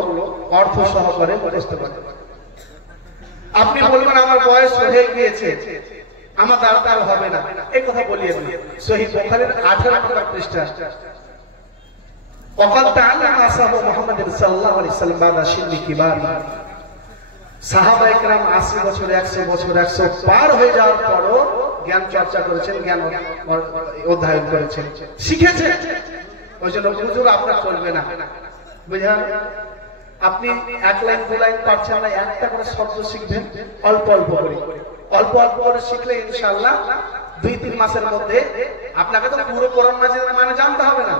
অর্থ সহকারে মুখস্থ করেন। আপনি বলবেন আমার বয়স হয়ে গিয়েছে, আমার দ্বারা তার হবে না, এই কথা বলিয়ে দিন। সহিহ বুখারীর 18 নম্বর পৃষ্ঠা, ওয়াকাদ তাআল্লামা আসহাবু মুহাম্মাদিন সাল্লাল্লাহু আলাইহি ওয়াসাল্লাম বাদা সিন্নি কিবার, সাহাবায়ে কেরাম 80 বছর 100 বছর 100 পার হয়ে যাওয়ার পরও জ্ঞান চর্চা করেছেন, জ্ঞান অধ্যয়ন করেছেন, শিখেছেন। ওই জন্য হুজুর আপনার চলবে না, বুঝলেন? আপনি 1 লাইন 2 লাইন পারছেন না, একটা করে শব্দ শিখবেন অল্প অল্প করে, অল্প অল্প করে শিখলে ইনশাআল্লাহ 2-3 মাসের মধ্যে আপনাকে তো পুরো কোরআন মাজিদের মানে জানতে হবে না।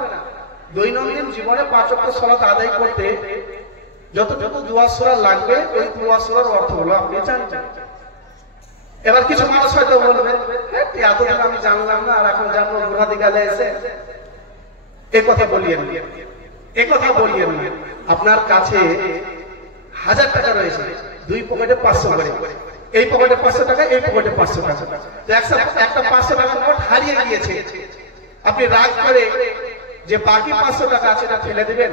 দৈনন্দিন জীবনে 5 ওয়াক্ত সালাত আদায় করতে যতটুকু দুয়াশরা লাগবে ওই দুয়াশরার অর্থ হলো আপনি জানবেন। এবার কিছু মানুষ হয়তো বলবে এতদিন আমি জানলাম না, আর এখন জানবো বুড়াদি গালে এসে। এ কথা বলিয়েন, এ কথা বলিয়েন না। আপনার কাছে 1000 টাকা রয়েছে, দুই পকেটে 500 করে, এই পকেটে 500 টাকা, এই পকেটে 500 টাকা। একটা 500 টাকার নোট হারিয়ে গিয়েছে, আপনি রাগ করে যে বাকি 500 টাকা আছে এটা ফেলে দিবেন?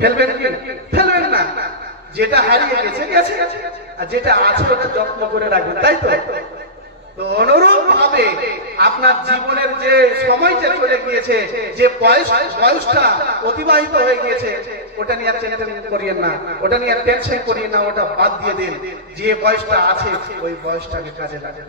ফেলবেন কি? ফেলবেন না। যেটা হারিয়ে গেছে গেছে, আর যেটা আছে ওটা যত্ন করে রাখবেন, তাই তো? তো অনুরূপ ভাবে আপনার জীবনের যে সময়টা চলে গিয়েছে, যে বয়সটা অতিবাহিত হয়ে গিয়েছে, ওটা নিয়ে টেনশন করিয়েন না, ওটা নিয়ে টেনশন করিয়েন না, ওটা বাদ দিয়ে দিন। যে বয়সটা আছে ওই বয়সটাকে কাজে লাগে।